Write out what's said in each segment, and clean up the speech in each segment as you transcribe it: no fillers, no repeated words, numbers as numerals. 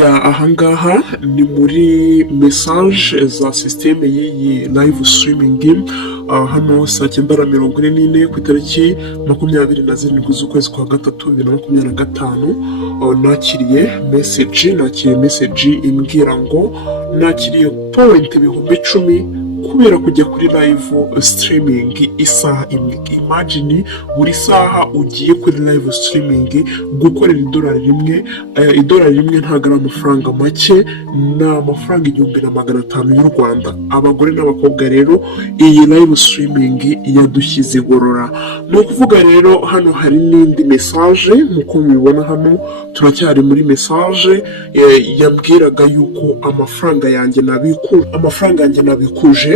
ya ahangaha ni muri message za systeme y'iyi live streaming. Hano saa 9:44 ku itariki 27 z'ukwezi kwa gatatu 2025 nakiriye message imbwira ngo nakiriye point ibihumbi 10 kubera kujya kuri live streaming isaha imwe. Imagine buri saha ugiye kuri live streaming gukorera idolari rimwe ntabwo ari amafaranga make, ni amafaranga 1500 y'u Rwanda. Abagore n'abakobwa rero iyi live streaming yadushyize igorora. Ni ukuvuga rero hano hari n'indi message nk'uko mubibona hano, turacyari muri message yambwiraga yuko amafaranga yanjye nabikuje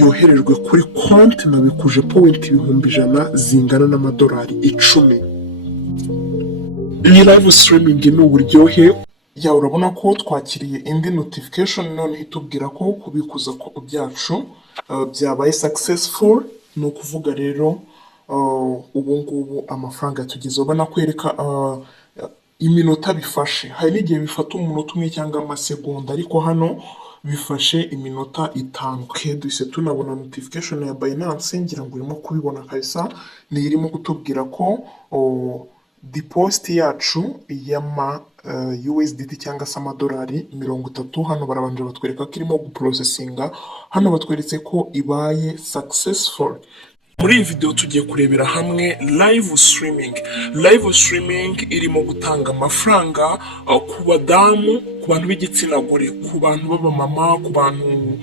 yoherejwe kuri konti, nabikuje point ibihumbi 100 zingana n'amadolari 10. Iyi live streaming ni uburyohe. Ya urabona ko twakiriye indi notification none itubwira ko kubikuza ko byacu byabaye successful. Ni ukuvuga rero ubu ngubu amafaranga tugize, ubona kwereka iminota bifashe. Hari n'igihe bifata umunota umwe cyangwa amasegonda, ariko hano bifashe iminota 5. Duhise tunabona notification ya Binance, ngira ngo urimo kubibona kabisa, ni irimo kutubwira ko deposit yacu y'ama USDT cyangwa se amadolari 30. Hano barabanje batwereka ko irimo guprocessinga. Hano batweretse ko ibaye successful. Muri iyi video tugiye kurebera hamwe live streaming. Live streaming irimo gutanga amafaranga ku badamu, ku bantu b'igitsina gore, ku bantu b'abamama, ku bantu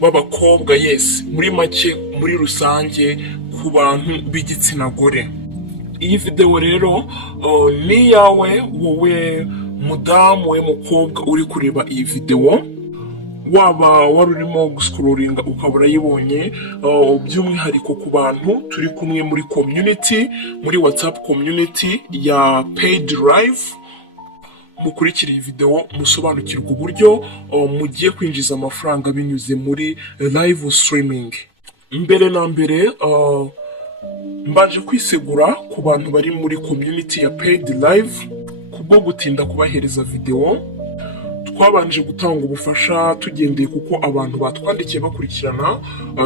b'abakobwa, yes, muri make muri rusange ku bantu b'igitsina gore. Iyi video rero ni yawe wowe mudamu, we mukobwa uri kureba iyi video, waba wari urimo guscrollinga ukaba urayibonye, by'umwihariko ku bantu turi kumwe muri community, muri WhatsApp community ya Paid Live. Mukurikira iyi video musobanukirwa uburyo mugiye kwinjiza amafaranga binyuze muri live streaming. Mbere na mbere mbanje kwisegura ku bantu bari muri community ya Paid Live kubwo gutinda kubahereza video. Twabanje gutanga ubufasha tugendeye kuko abantu batwandikiye bakurikirana,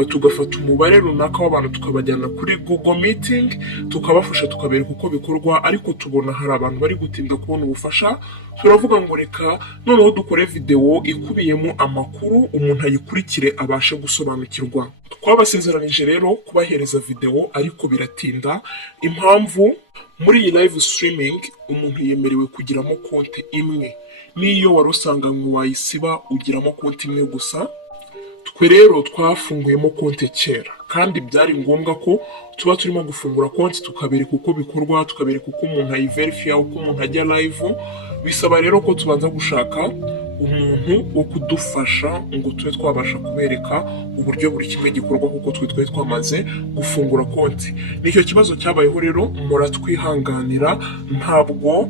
tugafata umubare runaka w'abantu tukabajyana kuri Google Meeting, tukabafasha tukabereka uko bikorwa, ariko tubona hari abantu bari gutinda kubona ubufasha. Turavuga ngo reka noneho dukore video ikubiyemo amakuru, umuntu ayikurikire abashe gusobanukirwa. Twabasezeranije rero kubahereza video, ariko biratinda. Impamvu muri iyi live streaming umuntu yemerewe kugiramo konti imwe, niyo wari usanganywe wayisiba ugiramo konti imwe gusa. Twe rero twafunguyemo konti kera, kandi byari ngombwa ko tuba turimo gufungura konti tukabereka uko bikorwa, tukabereka uko umuntu ayiverifya, uko umuntu ajya live. Bisaba rero ko tubanza gushaka umuntu wo kudufasha ngo tube twabasha kubereka uburyo buri kimwe gikorwa, kuko twe twamaze gufungura konti. Nicyo kibazo cyabayeho rero, muratwihanganira, ntabwo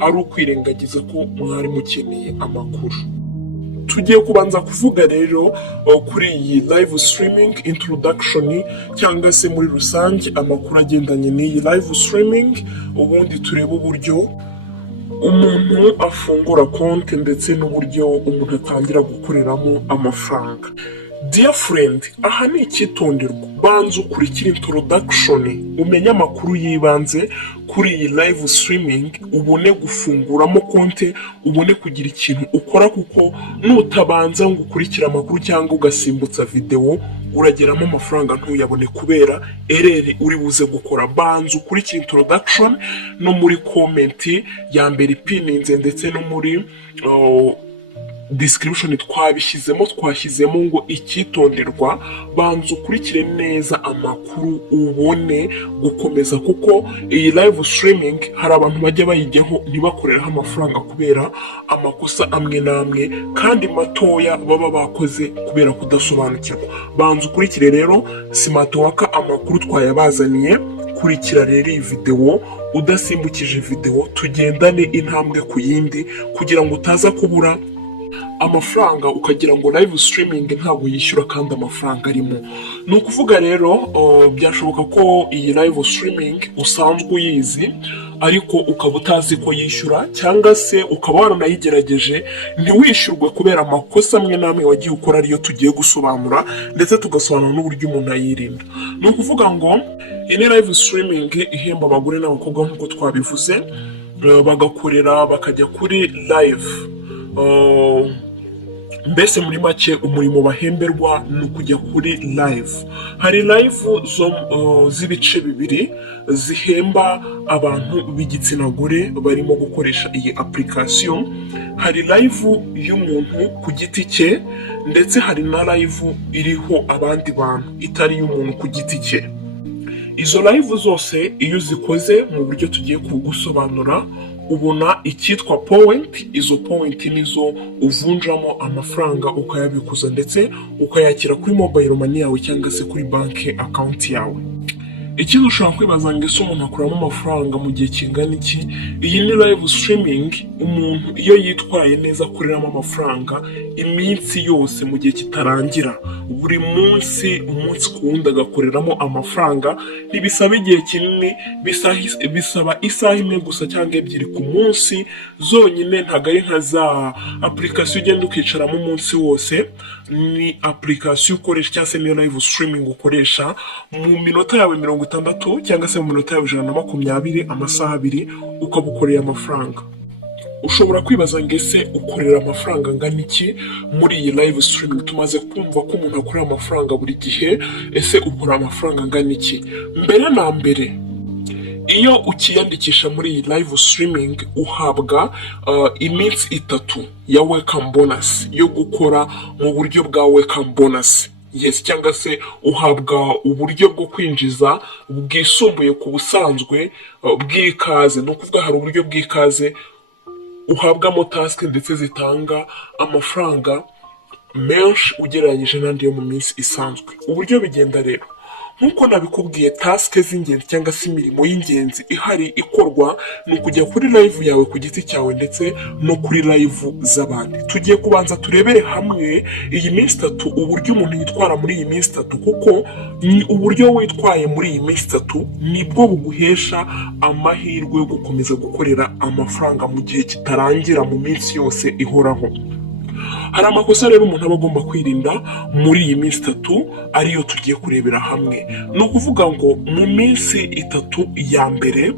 ari ukwirengagiza ko mwari mukeneye amakuru. Tugiye kubanza kuvuga rero kuri iyi live streaming introduction, cyangwa se muri rusange amakuru agendanye n'iyi live streaming. Ubundi turebe uburyo umuntu afungura konti ndetse n'uburyo umuntu atangira gukoreramo amafaranga. Dear friend, aha ni icyitonderwa. Banza ukurikira introduction, umenye amakuru yibanze kuri iyi live streaming, ubone gufunguramo konti, ubone kugira ikintu ukora, kuko nutabanza ngo ukurikire amakuru cyangwa ugasimbutsa video, urageramo amafaranga ntuyabone kubera ereri uri buze gukora. Banza ukurikira introduction, no muri comment ya mbere ipininze ndetse no muri description twashyizemo ngo icyitonderwa. Banza ukurikire neza amakuru ubone gukomeza, kuko iyi live streaming hari abantu bajya bayijyaho ntibakoreraho amafaranga kubera amakosa amwe n'amwe kandi matoya baba bakoze kubera kudasobanukirwa. Banza ukurikire rero Smart Worker, amakuru twayabazaniye. Kurikira rero iyi video udasimbukije video, tugendane intambwe ku yindi kugira ngo utaza kubura amafaranga ukagira ngo live streaming ntabwo yishyura kandi amafaranga arimo. Ni ukuvuga rero byashoboka ko iyi live streaming usanzwe uyizi, ariko ukaba utazi ko yishyura, cyangwa se ukaba waranayigerageje ntiwishyurwe kubera amakosa amwe n'amwe wagiye ukora ariyo tugiye gusobanura, ndetse tugasobanura n'uburyo umuntu ayirinda. Ni ukuvuga ngo iyi ni live streaming ihemba abagore n'abakobwa nk'uko twabivuze, bagakorera bakajya kuri live. Mbese muri make umurimo bahemberwa ni ukujya kuri live. Hari live z'ibice bibiri zihemba abantu b'igitsina gore barimo gukoresha iyi application. Hari live y'umuntu ku giti cye, ndetse hari na live iriho abandi bantu itari iy'umuntu ku giti cye. Izo live zose iyo uzikoze mu buryo tugiye kugusobanura, ubona icyitwa point. Izo point nizo uvunjamo amafaranga ukayabikuza ndetse ukayakira kuri mobile money yawe cyangwa se kuri banki account yawe. Ikindi ushobora kwibaza ngo ese umuntu akuramo amafaranga mu gihe kingana iki? Iyi ni live streaming umuntu iyo yitwaye neza akoreramo amafaranga iminsi yose mu gihe kitarangira. Buri munsi umunsi ku wundi agakoreramo amafaranga. Ntibisaba igihe kinini, bisaba isaha imwe gusa cyangwa ebyiri ku munsi zonyine. Ntabwo ari nka za application ugenda ukicaramo umunsi wose. Ni application ukoresha cyangwa se niyo live streaming ukoresha mu minota yawe 60 cyangwa se mu minota yawe 120, amasaha 2 ukabukorera amafaranga. Ushobora kwibaza ngo ese ukorera amafaranga angana iki muri iyi live streaming? Tumaze kumva ko umuntu akorera amafaranga buri gihe, ese ukora amafaranga angana iki? Mbere na mbere, iyo ukiyandikisha muri iyi live streaming uhabwa iminsi 3 ya welcome bonus yo gukora mu buryo bwa welcome bonus. Yes, cyangwa se uhabwa uburyo bwo kwinjiza bwisumbuye ku busanzwe bw'ikaze. No kuvuga hari uburyo bw'ikaze uhabwamo task ndetse zitanga amafaranga menshi ugereranyije n'andi yo mu minsi isanzwe. Uburyo bigenda rero nk'uko nabikubwiye, task z'ingenzi cyangwa se imirimo y'ingenzi ihari ikorwa ni ukujya kuri live yawe ku giti cyawe ndetse no kuri live z'abandi. Tugiye kubanza turebere hamwe iyi minsi 3 uburyo umuntu yitwara muri iyi minsi 3, kuko ni uburyo witwaye muri iyi minsi 3 nibwo buguhesha amahirwe yo gukomeza gukorera amafaranga mu gihe kitarangira mu minsi yose ihoraho. Hari amakosa rero umuntu aba agomba kwirinda muri iyi minsi 3 ariyo tugiye kurebera hamwe. Ni ukuvuga ngo mu minsi 3 ya mbere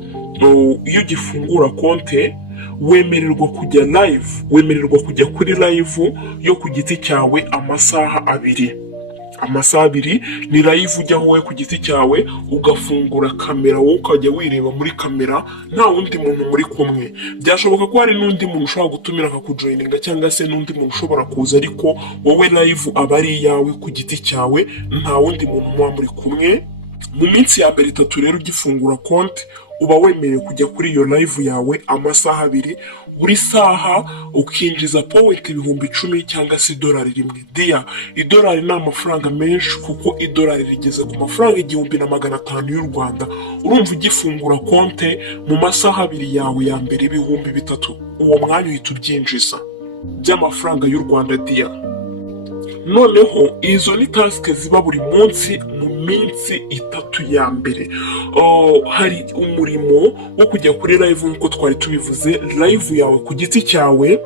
iyo ugifungura konte wemererwa kujya live, wemererwa kujya kuri live yo ku giti cyawe amasaha 2. Amasaha 2 ni live ujyaho wowe ku giti cyawe ugafungura kamera, wowe ukajya wireba muri kamera nta wundi muntu muri kumwe. Byashoboka ko hari n'undi muntu ushobora gutumira akakujoininga cyangwa se n'undi muntu ushobora kuza, ariko wowe live aba ari iyawe ku giti cyawe, nta wundi muntu muba muri kumwe. Mu minsi ya mbere 3 rero ugifungura konti uba wemerewe kujya kuri iyo live yawe amasaha 2. Buri saha ukinjiza point 10,000 cyangwa se $1. Dia $1 ni amafaranga menshi, kuko $1 rigeze ku mafaranga 1,500 y'u Rwanda. Urumva ugifungura konte mu masaha 2 yawe ya mbere 3,000, uwo mwanya uhita ubyinjiza by'amafaranga y'u Rwanda. Dia noneho izo ni task ziba buri munsi mu minsi 3 ya mbere. Hari umurimo wo kujya kuri live nk'uko twari tubivuze, live yawe ku giti cyawe.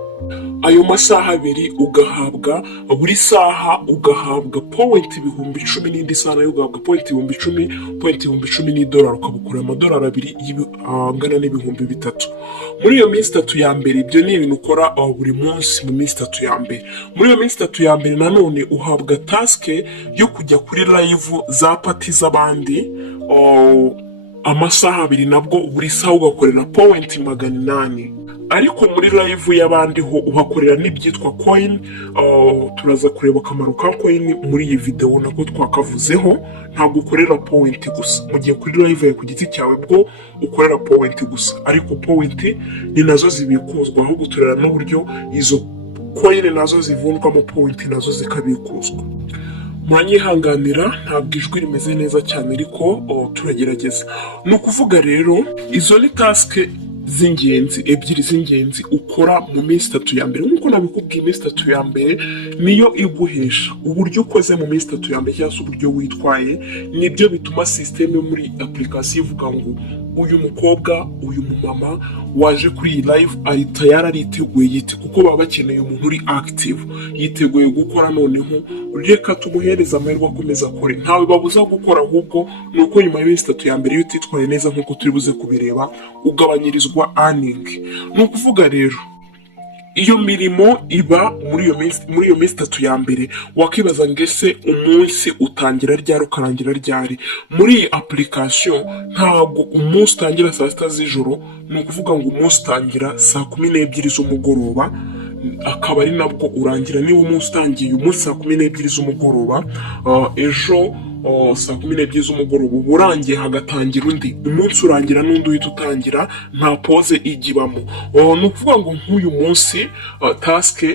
Ayo masaha 2 ugahabwa, buri saha ugahabwa point 10,000 n'indi saha nayo ugahabwa point 10,000, point 10,000 ni $1, ukabukura $2 angana n'3,000. Muri iyo minsi 3 ya mbere ibyo ni ibintu ukora buri munsi mu minsi 3 ya mbere. Muri iyo minsi 3 ya mbere nanone uhabwa task yo kujya kuri live za party z'abandi amasaha 2, nabwo buri saha ugakorera point 800. Ariko muri live y'abandi ho uhakorera n'ibyitwa coin. Turaza kureba akamaro ka coin muri iyi video nako twakavuzeho. Ntabwo ukorera point gusa mu gihe kuri live yawe ku giti cyawe, bwo ukorera point gusa, ariko point ni nazo zibikuzwa, ahubwo turera n'uburyo izo coin nazo zivunjwamo point nazo zikabikuzwa. Mwanyihanganira ntabwo ijwi rimeze neza cyane, ariko turagerageza. Ni ukuvuga rero izo ni task z'ingenzi ebyiri z'ingenzi ukora mu minsi 3 ya mbere. Nk'uko nabikubwiye, iminsi 3 ya mbere niyo iguhesha uburyo ukoze mu minsi 3 ya mbere cyangwa se uburyo witwaye, nibyo bituma system yo muri application ivuga ngo uyu mukobwa uyu mumama waje kuri iyi live ari tayari ariteguye kuko baba bakeneye umuntu uri active yiteguye gukora. noneho reka tumuhereza amahirwe akomeza akore, ntawe babuza gukora, ahubwo ni uko nyuma y'iminsi 3 ya mbere iyo utitwaye neza nk'uko turi buze kubireba ugabanyirizwa earning. ni ukuvuga rero iyo mirimo iba muri iyo minsi 3 ya mbere, wakibaza ngo ese umunsi utangira ryari ukarangira ryari? muri iyi application ntabwo umunsi utangira saa 6 z'ijoro, ni ukuvuga ngo umunsi utangira saa 12 z'umugoroba, akaba ari nabwo urangira. niba umunsi utangiye umunsi saa 12 z'umugoroba, ejo saa 12 z'umugoroba uba urangiye, hagatangira undi umunsi, urangira n'undi uhita utangira, nta pause igibamo. ni ukuvuga ngo nk'uyu munsi taske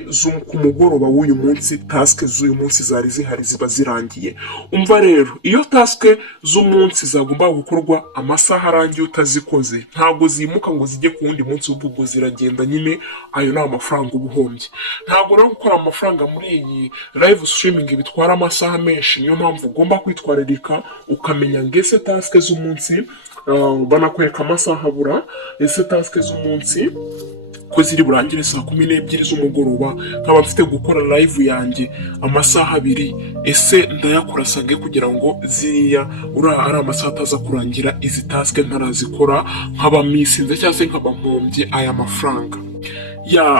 ku mugoroba w'uyu munsi, taske z'uyu munsi zari zihari ziba zirangiye. umva rero, iyo taske z'umunsi zagomba gukorwa amasaha arangiye utazikoze, ntabwo zimuka ngo zijye ku wundi munsi, ubwo ziragenda nyine. ayo ni amafaranga uba uhombye. ntabwo rero gukora amafaranga muri iyi live streaming bitwara amasaha menshi, niyo mpamvu ugomba kwitwararika ukamenya ngo ese taske z'umunsi banakwereka amasaha abura, ese taske z'umunsi ko ziri burangire saa 12 z'umugoroba, nkaba mfite gukora live yanjye amasaha 2, ese ndayakora sange kugira ngo ziriya ari amasaha ataza kurangira izi taske ntarazikora, nkaba misinze cyangwa se nkaba mpombye aya mafaranga.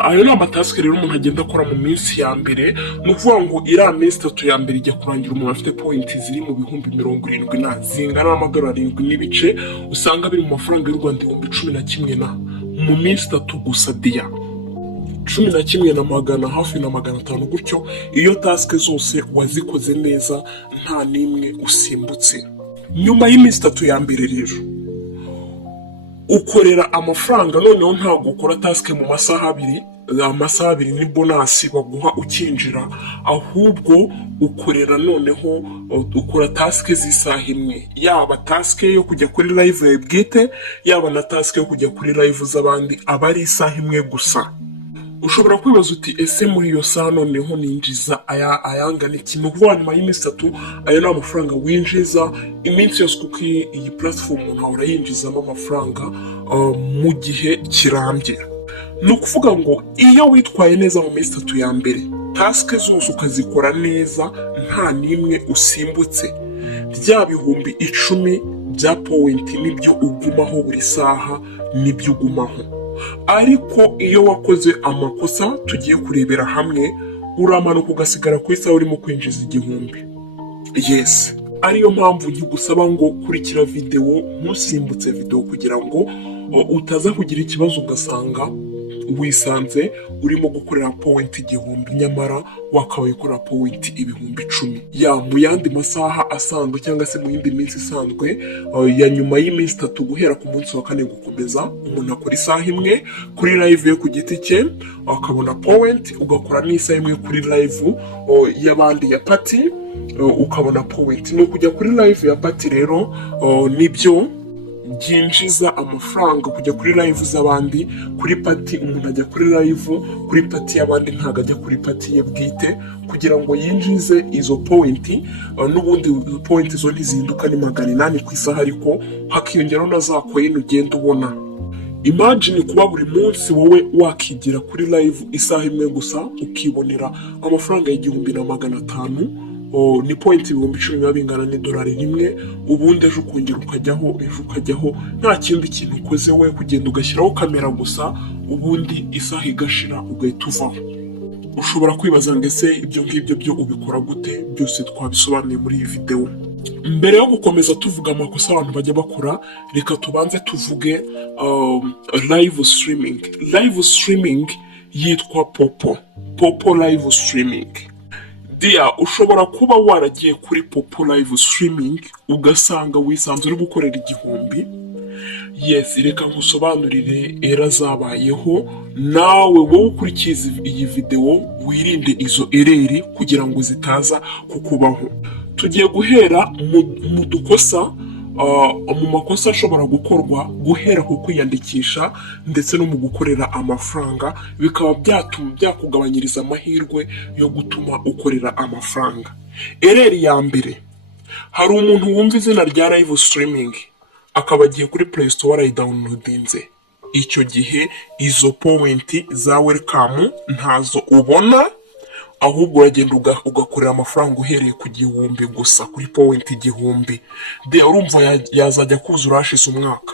ayo ni amataske rero umuntu agenda akora mu minsi ya mbere. ni ukuvuga ngo iriya minsi 3 ya mbere ijya kurangira umuntu afite point ziri mu bihumbi 70 zingana n'amadolari 7 usanga biri mu mafaranga y'u Rwanda 11,000 mu minsi 3 gusa dia 11,000 hafi na 500 gutyo, iyo taske zose wazikoze neza nta nimwe usimbutse. nyuma y'iminsi 3 ya mbere rero ukorera amafaranga, noneho ntabwo ukora taske mu masaha 2, amasaha 2 ni bonasi baguha ukinjira, ahubwo ukorera noneho ukora taske z'isaha imwe, yaba taske yo kujya kuri live yawe bwite, yaba na taske yo kujya kuri live z'abandi, aba ari isaha imwe gusa. ushobora kwibaza uti ese muri iyo saha noneho ninjiza ayangana iki? ni ukuvuga nyuma y'iminsi 3 ayo ni amafaranga winjiza iminsi yose, kuko iyi platform umuntu ahora yinjizamo amafaranga mu gihe kirambye. ni ukuvuga ngo iyo witwaye neza mu minsi 3 ya mbere, taske zose ukazikora neza nta nimwe usimbutse, bya bihumbi 10 bya point nibyo ugumaho buri saha, nibyo ugumaho. ariko iyo wakoze amakosa tugiye kurebera hamwe, uramanuka ugasigara ku isaha urimo kwinjiza 1000. yes, ariyo mpamvu nkigusaba ngo kurikira video ntusimbutse video, kugira ngo utaza kugira ikibazo ugasanga wisanze urimo gukorera point 1000 nyamara wakabaye gukora point 10,000 mu yandi masaha asanzwe, cyangwa se mu yindi minsi isanzwe ya nyuma y'iminsi 3 guhera ku munsi wa 4 gukomeza. umuntu akora isaha imwe kuri live yo ku giti cye akabona point, ugakora n'isaha imwe kuri live y'abandi ya party ukabona point. ni ukujya kuri live ya party rero nibyo byinjiza amafaranga. kujya kuri live z'abandi, kuri party umuntu ajya kuri live, kuri party y'abandi ntago ajya kuri party ye bwite, kugira ngo yinjize izo point. n'ubundi point zo ntizinduka ni 800 ku isaha, ariko hakiyongeraho na za coin ugenda ubona. imagine kuba buri munsi wowe wakigira kuri live isaha imwe gusa ukibonera amafaranga $1,500. ni point 10,000 bingana n'idolari rimwe. ubundi ejo ukongera ukajyaho nta kindi kintu ukoze, we kugenda ugashyiraho kamera gusa, ubundi isaha igashira ugahita uvaho. ushobora kwibaza ngo ese ibyo ngibyo byo ubikora gute? byose twabisobanuye muri iyi video. mbere yo gukomeza tuvuga amakosa abantu bajya bakora, reka tubanze tuvuge live streaming. live streaming yitwa Popo live streaming. dia ushobora kuba waragiye kuri Popo live streaming ugasanga wisanze uri gukorera 1000. yes, reka nkusobanurire era zabayeho, nawe wowe ukurikiza iyi video wirinde izo ereri kugira ngo zitaza kukubaho. tugiye guhera mu dukosa, mu makosa ashobora gukorwa guhera ku kwiyandikisha ndetse no mu gukorera amafaranga, bikaba byakugabanyiriza amahirwe yo gutuma ukorera amafaranga. ereri ya mbere, hari umuntu wumva izina rya live streaming akaba agiye kuri Play Store warayidawunilodinze, icyo gihe izo powenti za welcome ntazo ubona, ahubwo uragenda ugakorera amafaranga uhereye ku 1000 gusa kuri powenti 1000. De urumva yazajya kuzura hashize umwaka,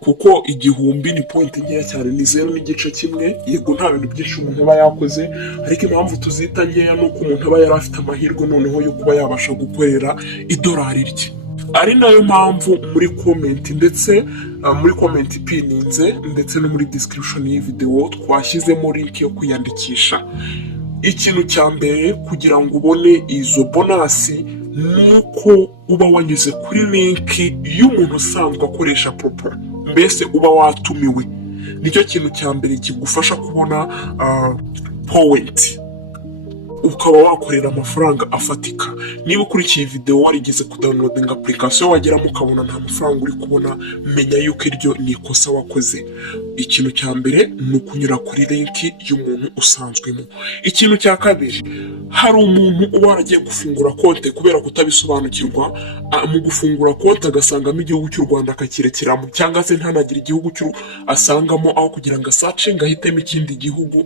kuko 1000 ni point nkeya cyane, ni 0.1. Yego nta bintu byinshi umuntu aba yakoze, ariko impamvu tuzita nkeya nuko umuntu aba yari afite amahirwe noneho yo kuba yabasha gukorera idolari rye. Ari nayo mpamvu muri comment ndetse muri comment ipininze ndetse no muri description y'iyi video twashyizemo link yo kwiyandikisha. Ikintu cya mbere kugira ngo ubone izo bonasi nuko uba wanyuze kuri link y'umuntu usanzwe akoresha Popo, mbese uba watumiwe. Nicyo kintu cya mbere kigufasha kubona point, ukaba wakorera amafaranga afatika. Niba ukurikiye video warigeze kudownloadinga application wageramo ukabona nta mafaranga uri kubona, menya yuko iryo ni ikosa wakoze. Ikintu cya mbere ni ukunyura kuri link y'umuntu usanzwemo. Ikintu cya kabiri, hari umuntu uba waragiye gufungura konte kubera kutabisobanukirwa, mu gufungura konte agasangamo igihugu cy'u Rwanda akakirekeramo, cyangwa se ntanagira igihugu asangamo, aho kugira ngo asace ngo ahitemo ikindi gihugu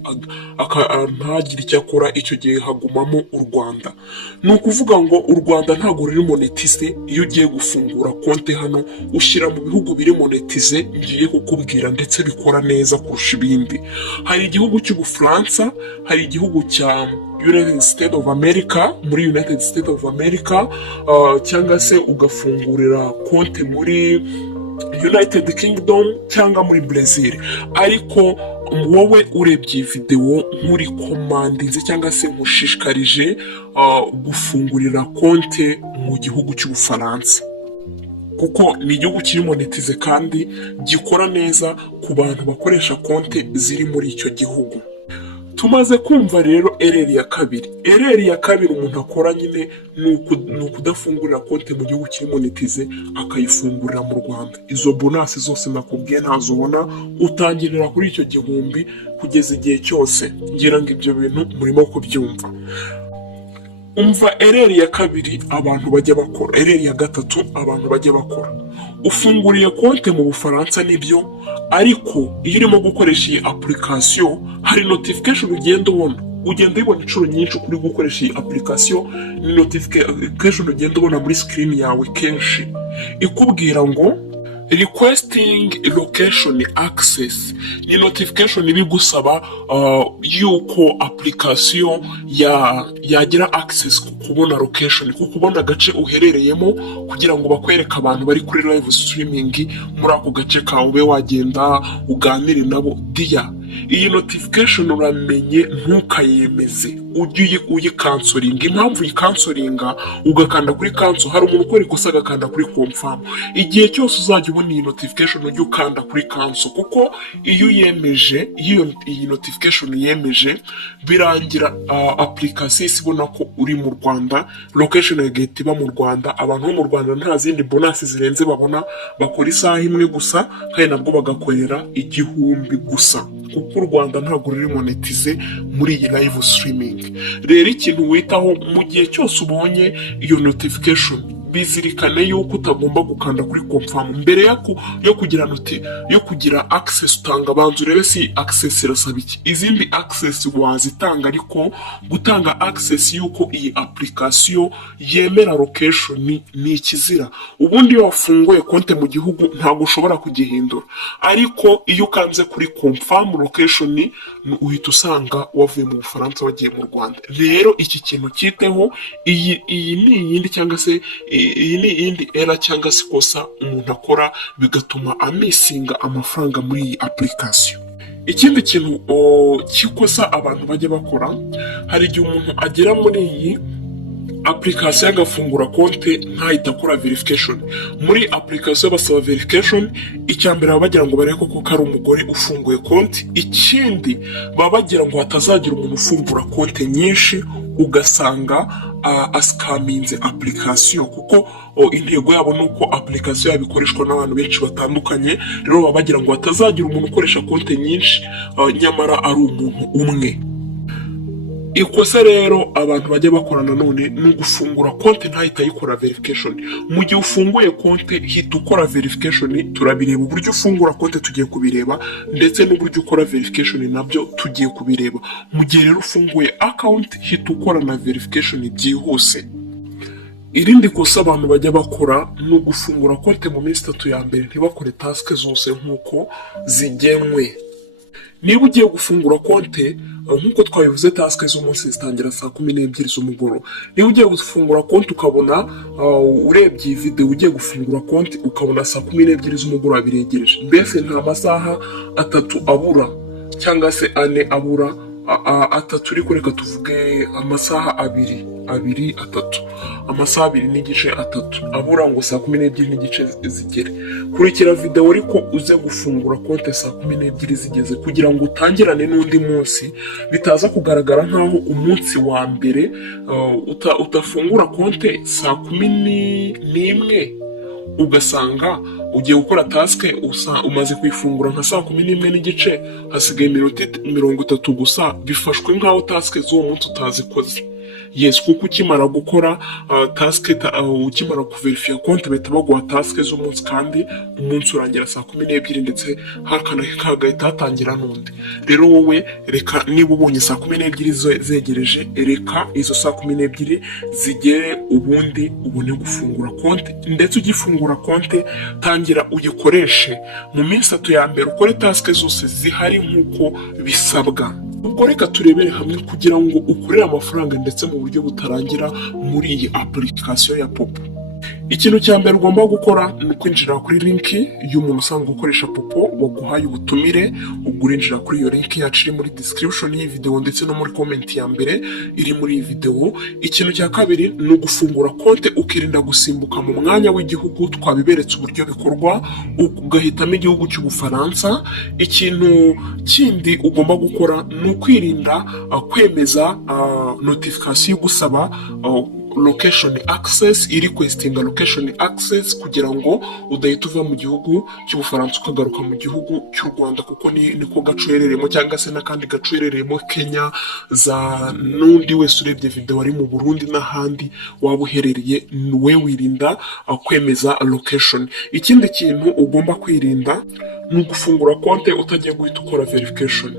ntagire icyo akora, icyo gihe hagumamo u Rwanda. Ni ukuvuga ngo u Rwanda ntabwo ruri monetize. Iyo ugiye gufungura konte hano ushyira mu bihugu biri monetize, ngiye kukubwira ndetse bikora neza kurusha ibindi. Hari igihugu cy'Ubufaransa, hari igihugu cya United States of America, muri United States of America, cyangwa se ugafungurira konte muri United Kingdom cyangwa muri Brazil. Ariko wowe urebye video nkuri komandinze cyangwa se nkushishikarije gufungurira konte mu gihugu cy'Ubufaransa, kuko ni igihugu kiri monetize kandi gikora neza ku bantu bakoresha konte ziri muri icyo gihugu. Tumaze kumva rero ereri ya kabiri umuntu akora nyine ni ukudafungurira konte mu gihugu kiri monetize, akayifungurira mu Rwanda. Izo bonasi zose nakubwiye ntazubona, utangirira kuri icyo 1000 kugeza igihe cyose. Ngira ngo ibyo bintu murimo kubyumva. Umva ereri ya kabiri abantu bajya bakora, ereri ya gatatu abantu bajya bakora. Ufunguriye konte mu Bufaransa nibyo, ariko iyo urimo gukoresha iyi application hari notification ugenda ubona inshuro nyinshi kuri gukoresha iyi application. Ni notification ugenda ubona muri screen yawe kenshi ikubwira ngo requesting location access. Ni notification ibigusaba yuko application yagira access kubona location, kubona agace uherereyemo, kugira ngo bakwereke abantu bari kuri live streaming muri ako gace kawe, ube wagenda uganire nabo. Dia iyi notification uramenye ntukayemeze, ujye uyikansoringa. Impamvu uyikansoringa ugakanda kuri cancel, hari umuntu ukora ikosa agakanda kuri confirm. Igihe cyose uzajya ubona iyi notification ujye ukanda kuri cancel, kuko iyo yemeje, iyi notification yemeje, birangira application ibona ko uri mu Rwanda, location igahita iba mu Rwanda. Abantu bo mu Rwanda nta zindi bonus zirenze babona, bakora isaha imwe gusa kandi nabwo bagakorera 1000 gusa, kuko u Rwanda ntabwo ruri monetize muri iyi live streaming. Rero ikintu witaho mu gihe cyose ubonye iyo notification, bizirikane yuko utagomba gukanda kuri confirm mbere yo kugira access. Utanga banzu rebe si access irasaba iki. Izindi access wazitanga, ariko gutanga access yuko iyi application yemera location ni ikizira. Ubundi iyo wafunguye konte mu gihugu ntabwo ushobora kugihindura, ariko iyo ukanze kuri confirm location uhita usanga wavuye mu Bufaransa wagiye mu Rwanda. Rero iki kintu cyiteho, iyi ni iyindi cyangwa se iyi ni iyindi era cyangwa se kosa umuntu akora bigatuma amisinga amafaranga muri iyi application. Ikindi kintu cyikosa abantu bajya bakora, hari igihe umuntu agera muri iyi application agafungura konte ntahita akora verification. Muri application basaba verification. Icyambere baba bagira ngo barebe ko ari umugore ufunguye konte. Ikindi baba bagira ngo hatazagira umuntu ufungura konte nyinshi ugasanga asikaminze application, kuko intego yabo nuko application yabikoreshwa n'abantu benshi batandukanye. Rero baba bagira ngo hatazagira umuntu ukoresha konte nyinshi nyamara ari umuntu umwe. ikosa rero abantu bajya bakora nanone ni ugufungura konti ntahita ayikora verification. Mu gihe ufunguye konti hita ukora verification, turabireba uburyo ufungura konti tugiye kubireba, ndetse n'uburyo ukora verification nabyo tugiye kubireba. Mu gihe rero ufunguye account hita ukora na verification byihuse. Irindi kosa abantu bajya bakora ni ugufungura konti mu minsi 3 ya mbere ntibakore task zose nk'uko zigenwe. Niba ugiye gufungura konti nk'uko twabivuze, task z'umunsi zitangira saa 12 z'umugoroba. Niba ugiye gufungura konti ukabona urebye iyi video ugiye gufungura konti ukabona saa 12 z'umugoroba biregereje, mbese nta masaha 3 abura cyangwa se 4 abura, 3 ariko reka tuvuge amasaha 2, amasaha 2 n'igice 3 abura ngo saa 12 n'igice zigere. Kurikira video ariko uze gufungura konti saa 12 zigeze, kugira ngo utangirane n'undi munsi, bitaza kugaragara nkaho umunsi wa mbere utafungura konti saa 11 ugasanga ugiye gukora task umaze kuyifungura nka saa 11 n'igice, hasigaye iminota 30 gusa, bifashwe nkaho task z'uwo munsi utazikoze. Yes, kuko ukimara gukora task ukimara kuverifya konti bahita baguha task z'umunsi, kandi umunsi urangira saa 12 ndetse hagahita hatangira n'undi. Rero wowe reka niba ubonye saa 12 zegereje, reka izo saa 12 zigere ubundi ubone gufungura konti. Ndetse ugifungura konti tangira uyikoreshe mu minsi 3 ya mbere, ukore task zose zihari nk'uko bisabwa. Ubwo reka turebere hamwe kugira ngo ukorere amafaranga ndetse mu buryo butarangira muri iyi application ya Popo. Ikintu cya mbere ugomba gukora ni kwinjira kuri link y'umuntu usanzwe ukoresha Popo waguhaye ubutumire. Ubwo urinjira kuri iyo link yacu iri muri description y'iyi video ndetse no muri comment ya mbere iri muri iyi video. Ikintu cya kabiri ni ugufungura konti ukirinda gusimbuka mu mwanya w'igihugu twabiberetse uburyo bikorwa, ugahitamo igihugu cy'Ubufaransa. Ikintu kindi ugomba gukora ni ukwirinda kwemeza notification gusaba location access, requesting location access, kugira ngo udahita uva mu gihugu cy'Ubufaransa ukagaruka mu gihugu cy'u Rwanda, kuko niko gacuereremo, cyangwa se n'akandi gacuereremo Kenya za n'undi wese urebye video ari mu Burundi n'ahandi waba uherereye. We wirinda kwemeza location. Ikindi kintu ugomba kwirinda ni ugufungura konti utagiye guhita ukora verification.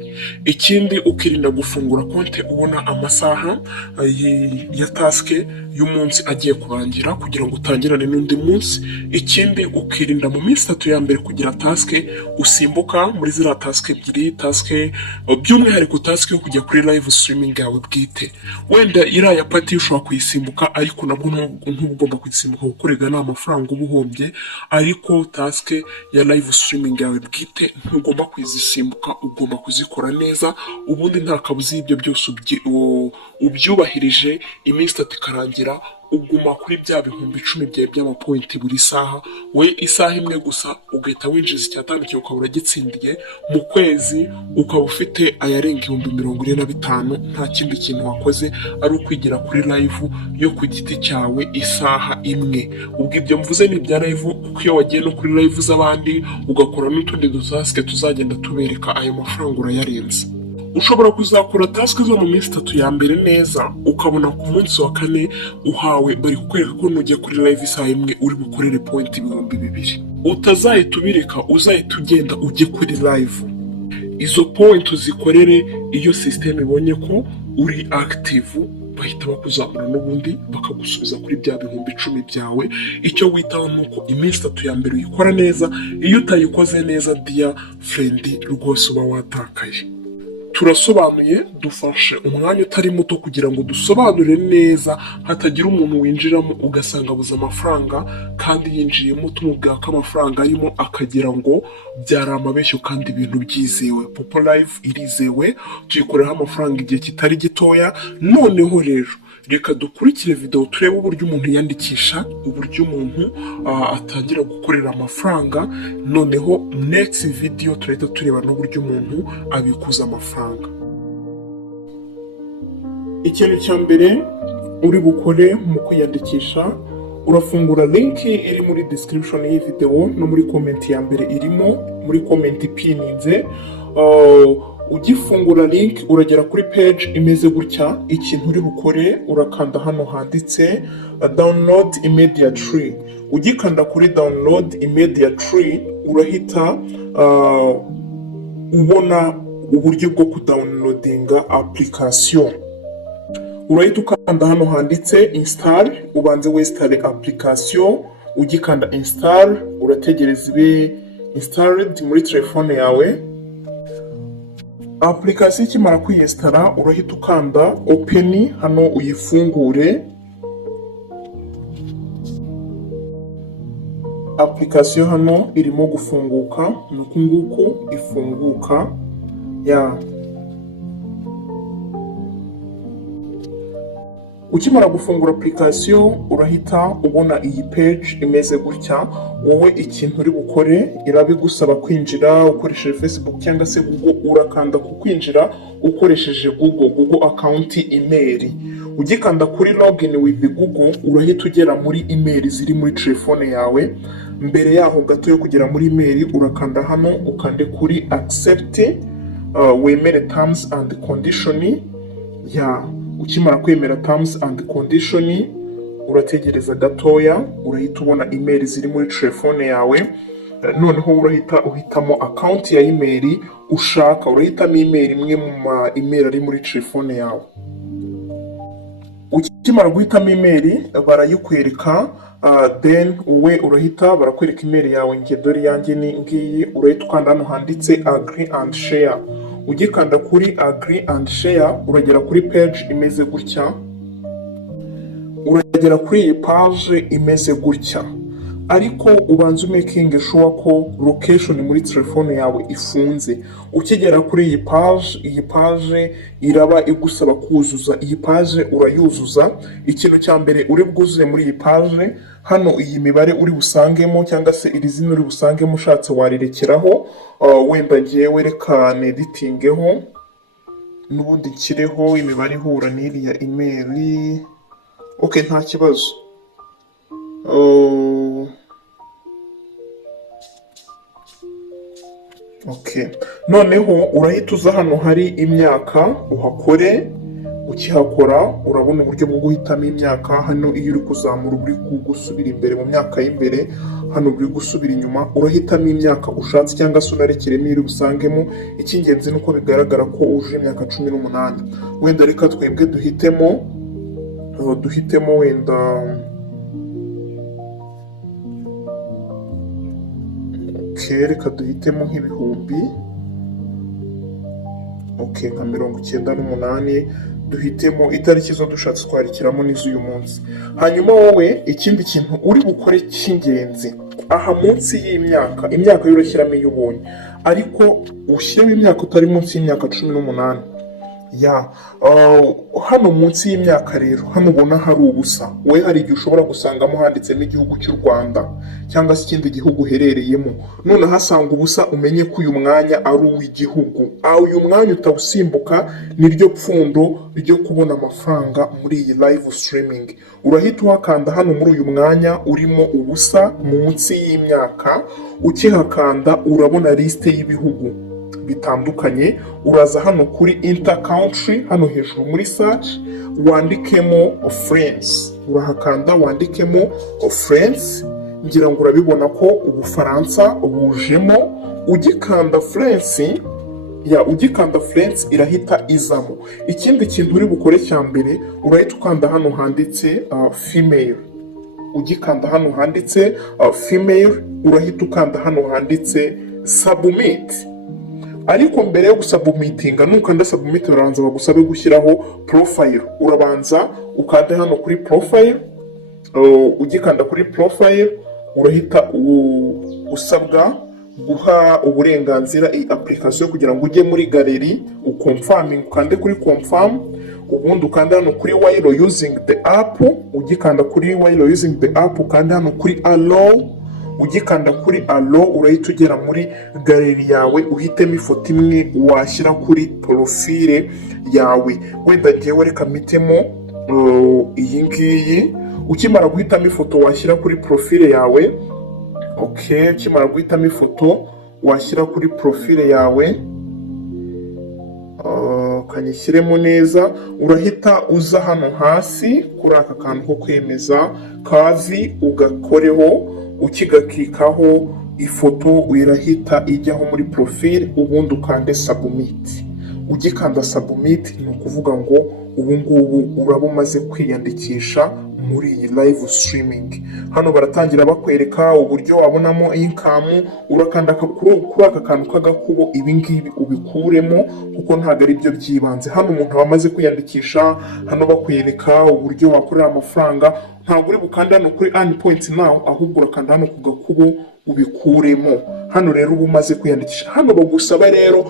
Ikindi ukirinda gufungura konti ubona amasaha ya task y'umunsi agiye kurangira kugira ngo utangirane n'undi munsi. Ikindi ukirinda mu minsi 3 ya mbere kugira task usimbuka muri zira task ebyiri, task by'umwihariko task yo kujya kuri live streaming yawe bwite. Wenda iraya party ushobora kuyisimbuka, ariko nabwo ntugomba kuyisimbuka gukorega n'amafaranga ubuhombye, ariko task ya live streaming yawe bwite ntugomba kuzisimbuka, ugomba kuzikora neza. Ubundi nta kabuzi ibyo byose ubyubahirije, iminsi 3 ikarangira uguma kuri bya bihumbi 10 byawe by'amapointi buri saha. We isaha imwe gusa ugahita winjiza icyatanu ukabura gitsindiye. Mu kwezi ukaba ufite ayarenga 45,000. Nta kindi kintu wakoze ari ukwigira kuri live yo ku giti cyawe isaha imwe. Ubwo ibyo mvuze ni bya live, kuko iyo wagiye no kuri live z'abandi ugakora n'utundi dutaske tuzagenda tubereka ayo mafaranga urayarenze. Ushobora kuzakora task zo mu minsi 3 ya mbere neza, ukabona ku munsi wa 4 uhawe bari kukwereka ko nugiye kuri live isaha imwe uri bukorere point 2,000. Utazahita ubireka, uzahita ugenda ujye kuri live. Izo point uzikorere iyo system ibonye ko uri active, bahita bakuzamura n'ubundi bakagusubiza kuri bya bihumbi 10 byawe. Icyo witaho nuko iminsi 3 ya mbere uyikora neza. Iyo utayikoze neza dear friend, rwose uba watakaye. Turasobanuye, dufashe umwanya utari muto kugira ngo dusobanure neza, hatagira umuntu winjiramo ugasanga abuze amafaranga kandi yinjiyemo tumubwira ko amafaranga arimo akagira ngo byari amabeshyo kandi ibintu byizewe. Popo Live irizewe, tuyikoreraho amafaranga igihe kitari gitoya. Noneho rero reka dukurikire video turebe uburyo umuntu yandikisha, uburyo umuntu atangira gukorera amafaranga. Noneho next video turahita tureba n'uburyo umuntu abikuza amafaranga. Ikintu cya mbere uri bukore mu kwiyandikisha, urafungura link iri muri description y'iyi video no muri comment ya mbere irimo, muri comment ipininze. ugifungura link uragera kuri page imeze gutya. Ikintu uri bukore urakanda hano handitse download immediately. Ugikanda kuri download immediately urahita ubona uburyo bwo kudownloadinga application. Urahita ukanda hano handitse install, ubanze westare application. Ugikanda install urategereza ibe installed muri telefone yawe. Application ikimara kwiyestara urahita ukanda open hano uyifungure. Application hano irimo gufunguka, nuko nguko ifunguka Ukimara gufungura application urahita ubona iyi page imeze gutya. Wowe ikintu uri bukore irabigusaba kwinjira ukoresheje Facebook cyangwa se Google. Urakanda ku kwinjira ukoresheje Google account email. Ugikanda kuri login with Google urahita ugera muri email ziri muri telefone yawe. Mbere yaho gato yo kugera muri email urakanda hano ukande kuri accept, wemere terms and condition. Ukimara kwemera terms and condition urategereza gatoya, urahita ubona email ziri muri telefone yawe. Noneho urahita uhitamo account ya email ushaka. Urahitamo email imwe mu ma email ari muri telefone yawe. Ukimara guhitamo email barayikwereka, then uwe urahita barakwereka email yawe. Dore yanjye ni ngiyi. Urahita ukanda hano handitse agree and share. Ugikanda kuri agree and share uragera kuri page imeze gutya. Uragera kuri iyi page imeze gutya, ariko ubanza making sure ko location muri telefone yawe ifunze. Ukigera kuri iyi page iraba igusaba kuzuza. Iyi page urayuzuza. Ikintu cya mbere uri bwuzuze muri iyi page, hano iyi mibare uri busangemo cyangwa se iri zina uri busangemo ushatse warirekeraho. Wenda ngewe reka neditingeho n'ubundi nshyireho imibare ihura n'iriya email. Okay, nta kibazo. Okay, noneho urahita uza hano hari imyaka uhakore. Ukihakora urabona uburyo bwo guhitamo imyaka. Hano iyo uri kuzamura uri gusubira imbere mu myaka y'imbere, hano uri gusubira inyuma urahitamo imyaka ushatse cyangwa se unarekeremo iri busangemo. Icy'ingenzi nuko bigaragara ko uje imyaka 18. Wenda reka twebwe duhitemo wenda reka duhitemo nk'ibihumbi nka 98. Duhitemo itariki zo dushatse twarikiramo n'iz'uyu munsi. Hanyuma wowe ikindi kintu uri bukore cy'ingenzi, aha munsi y'imyaka, imyaka y'urashyiramo iyo ubonye, ariko ushyiramo imyaka utari munsi y'imyaka 18. Hano munsi y'imyaka rero, hano ubona hari ubusa, we hari igihe ushobora gusangamo handitsemo igihugu cy'u Rwanda cyangwa se ikindi gihugu uherereyemo. None hasanga ubusa, umenye ko uyu mwanya ari uw'igihugu. Uyu mwanya utawusimbuka, niryo pfundo ryo kubona amafaranga muri iyi live streaming. Urahita uhakanda hano muri uyu mwanya urimo ubusa munsi y'imyaka. Ukihakanda urabona liste y'ibihugu bitandukanye. Uraza hano kuri intercountry, hano hejuru muri search wandikemo France. Urahakanda wandikemo France. Ngira ngo urabibona ko Ubufaransa bujemo. Ugikanda France, ugikanda France irahita izamo. Ikindi kintu uri bukore cya mbere, urahita ukanda hano handitse female. Ugikanda hano handitse female urahita ukanda hano handitse submit. Ariko mbere yo gusubmitinga, nukanda submit urabanza bagusabe gushyiraho profile. Urabanza ukande hano kuri profile. Ugikanda kuri profile urahita usabwa guha uburenganzira iyi application kugira ngo ujye muri gallery uconfirming. Ukande kuri confirm, ubundi ukanda hano kuri while using the app. Ugikanda kuri while using the app ukanda hano kuri allow. Ugikanda kuri allow urahita ugera muri gallery yawe, uhitemo ifoto imwe washyira kuri profile yawe. Wenda ngewe reka mitemo iyi ngiyi. Ukimara guhitamo ifoto washyira kuri profile yawe, ukimara guhitamo ifoto washyira kuri profile yawe, ukanyishyiremo neza, urahita uza hano hasi kuri aka kantu ko kwemeza kazi ugakoreho, ukigakikaho ifoto irahita ijyaho muri profile, ubundi ukande submit. Ugikanda submit ni ukuvuga ngo ubu ngubu uraba umaze kwiyandikisha muri iyi live streaming. Hano baratangira bakwereka uburyo wabonamo income, urakanda kuri aka kantu k'agakubo, ibi ngibi ubikuremo kuko ntabwo ari byo byibanze. Hano umuntu wamaze kwiyandikisha, hano bakwereka uburyo wakorera amafaranga, ntabwo uri bukanda hano kuri earn points now, ahubwo urakanda hano ku gakubo ubikuremo. Hano rero uba umaze kwiyandikisha. Hano bagusaba rero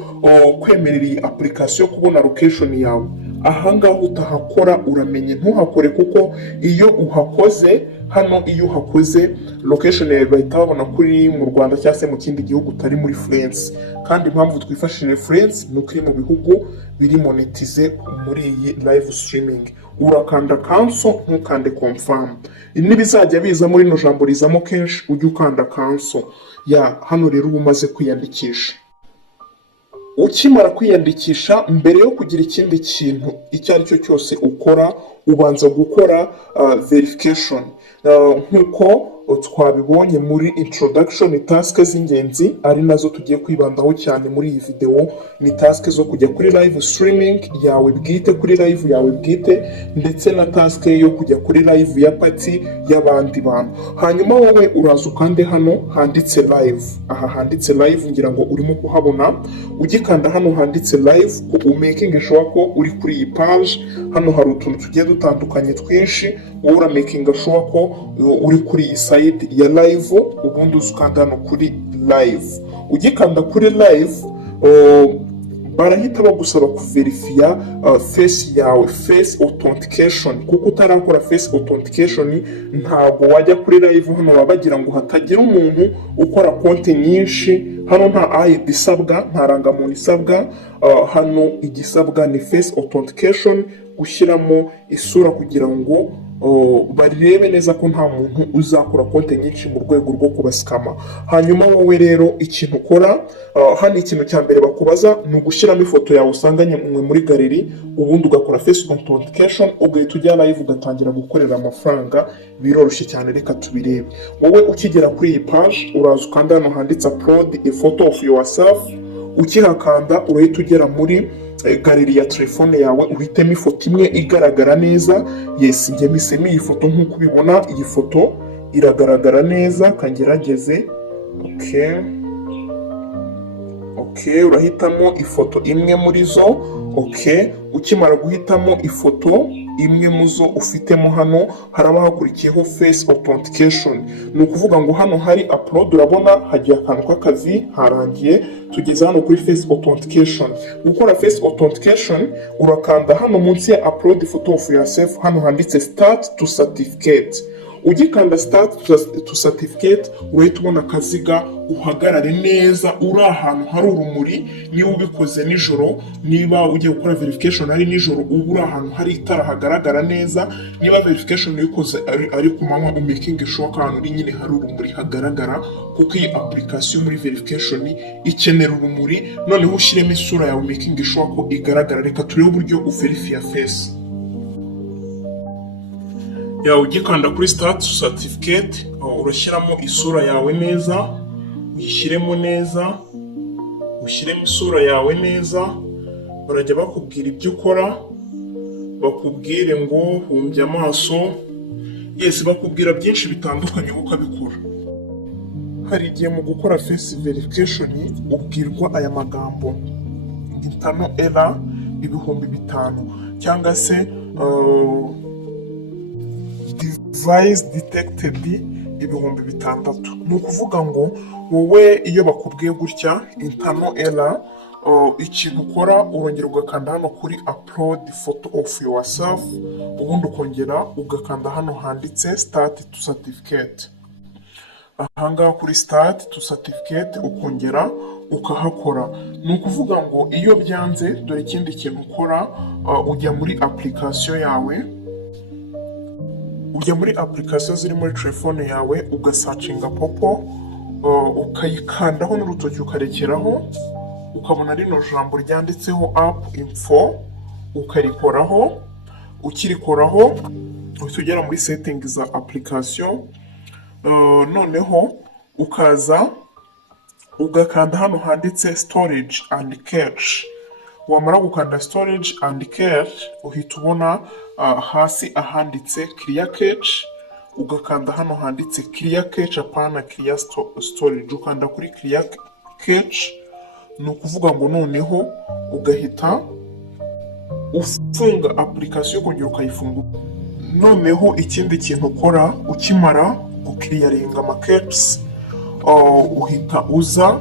kwemerera iyi application kubona location yawe. Ahangaha utahakora uramenye ntuhakore, kuko iyo uhakoze hano, iyo uhakoze location yawe bahita babona kuri mu Rwanda cyangwa se mu kindi gihugu utari muri France. Kandi impamvu twifashishije France ni uko iri mu bihugu biri monetize muri iyi live streaming. Urakanda cancel, ntukande confirm. N'ibizajya biza muri no jambo rizamo kenshi ujye ukanda cancel. Hano rero uba umaze kwiyandikisha. Ukimara kwiyandikisha, mbere yo kugira ikindi kintu icyo ari cyo cyose ukora, ubanza gukora verification. Nkuko twabibonye muri introduction, task z'ingenzi ari nazo tugiye kwibandaho cyane muri iyi video, ni task zo kujya kuri live streaming yawe bwite, kuri live yawe bwite, ndetse na task yo kujya kuri live ya party y'abandi bantu. Hanyuma wowe uraza ukande hano handitse live. Aha handitse live ngira ngo urimo kuhabona. Ugikanda hano handitse live, making sure ko uri kuri iyi page. Hano hari utuntu tugiye dutandukanye twinshi, wowe making sure ko uri kuri iyi site ya live, ubundi uzukanda hano kuri live. Ugikanda kuri live, barahita bagusaba kuverifia face yawe, face authentication, kuko utarakora face authentication ntabwo wajya kuri live. Hano baba bagira ngo hatagira umuntu ukora konti nyinshi. Hano nta ID isabwa, nta rangamuntu isabwa. Hano igisabwa ni face authentication, gushyiramo isura kugira ngo barebe neza ko nta muntu uzakora konti nyinshi mu rwego rwo kubasikama. Hanyuma wowe rero ikintu ukora, hano ikintu cya mbere bakubaza ni ugushyiramo ifoto yawe usanganye muri galeri, ubundi ugakora face authentication, ugahita ujya live ugatangira gukorera amafaranga. Biroroshye cyane, reka tubirebe. Wowe ukigera kuri iyi page, uraza ukanda hano handitse upload a photo of yourself. Ukihakanda urahita ugera muri galeri ya telefone yawe, uhitemo ifoto imwe igaragara neza. Yes, njye mpisemo iyi foto nk'uko ubibona. Iyi foto iragaragara neza, kangerageze. Okay, urahitamo ifoto imwe muri zo. Ukimara guhitamo ifoto imwe muzo ufitemo, hano haraba hakurikiyeho face authentication. Ni ukuvuga ngo hano hari upload, urabona hagiye akantu k'akazi, harangiye. Tugeze hano kuri face authentication. Gukora face authentication, urakanda hano munsi ya upload photo of yourself, hano handitse start to certificate. Ugikanda start to certificate, urahita ubona akaziga, uhagarare neza uri ahantu hari urumuri. Niba ubikoze nijoro, niba ugiye gukora verification ari nijoro, uba uri ahantu hari itara hagaragara neza. Niba verification uyikoze ari ku manywa, umaking sure ko ahantu uri nyine hari urumuri hagaragara, kuko iyi application muri verification ikenera urumuri. Noneho ushyiremo isura yawe, making sure ko igaragara. Reka turebe uburyo uverifia face. Ugikanda kuri start certificate, urashyiramo isura yawe neza, uyishyiremo neza, ushyiremo isura yawe neza. Barajya bakubwira ibyo ukora, bakubwire ngo humbya amaso. Yes, bakubwira byinshi bitandukanye ukabikora. Hari igihe mu gukora face verification ubwirwa aya magambo: internal error 5,000, cyangwa se device detected 6,000. Ni ukuvuga ngo wowe iyo bakubwiye gutya internal error, ikintu ukora urongera ugakanda hano kuri upload photo of yourself, ubundi ukongera ugakanda hano handitse start to certificate. Ahangaha kuri start to certificate ukongera ukahakora. Ni ukuvuga ngo iyo byanze, dore ikindi kintu ukora, ujya muri application yawe, ujya muri application ziri muri telefone yawe, ugasearchinga popo, ukayikandaho n'urutoki ukarekeraho, ukabona rino jambo ryanditseho app info. ukarikoraho. Ukirikoraho uhita ugera muri setting za application. Noneho ukaza ugakanda hano handitse storage and cache. Wamara gukanda storage and cache uhita ubona hasi ahanditse clear cache. Ugakanda hano handitse clear cache apana clear storage. Ukanda kuri clear cache, ni ukuvuga ngo noneho ugahita ufunga application kongera ukayifungura. Noneho ikindi kintu ukora ukimara gukiriyaringa amacaches, uhita uza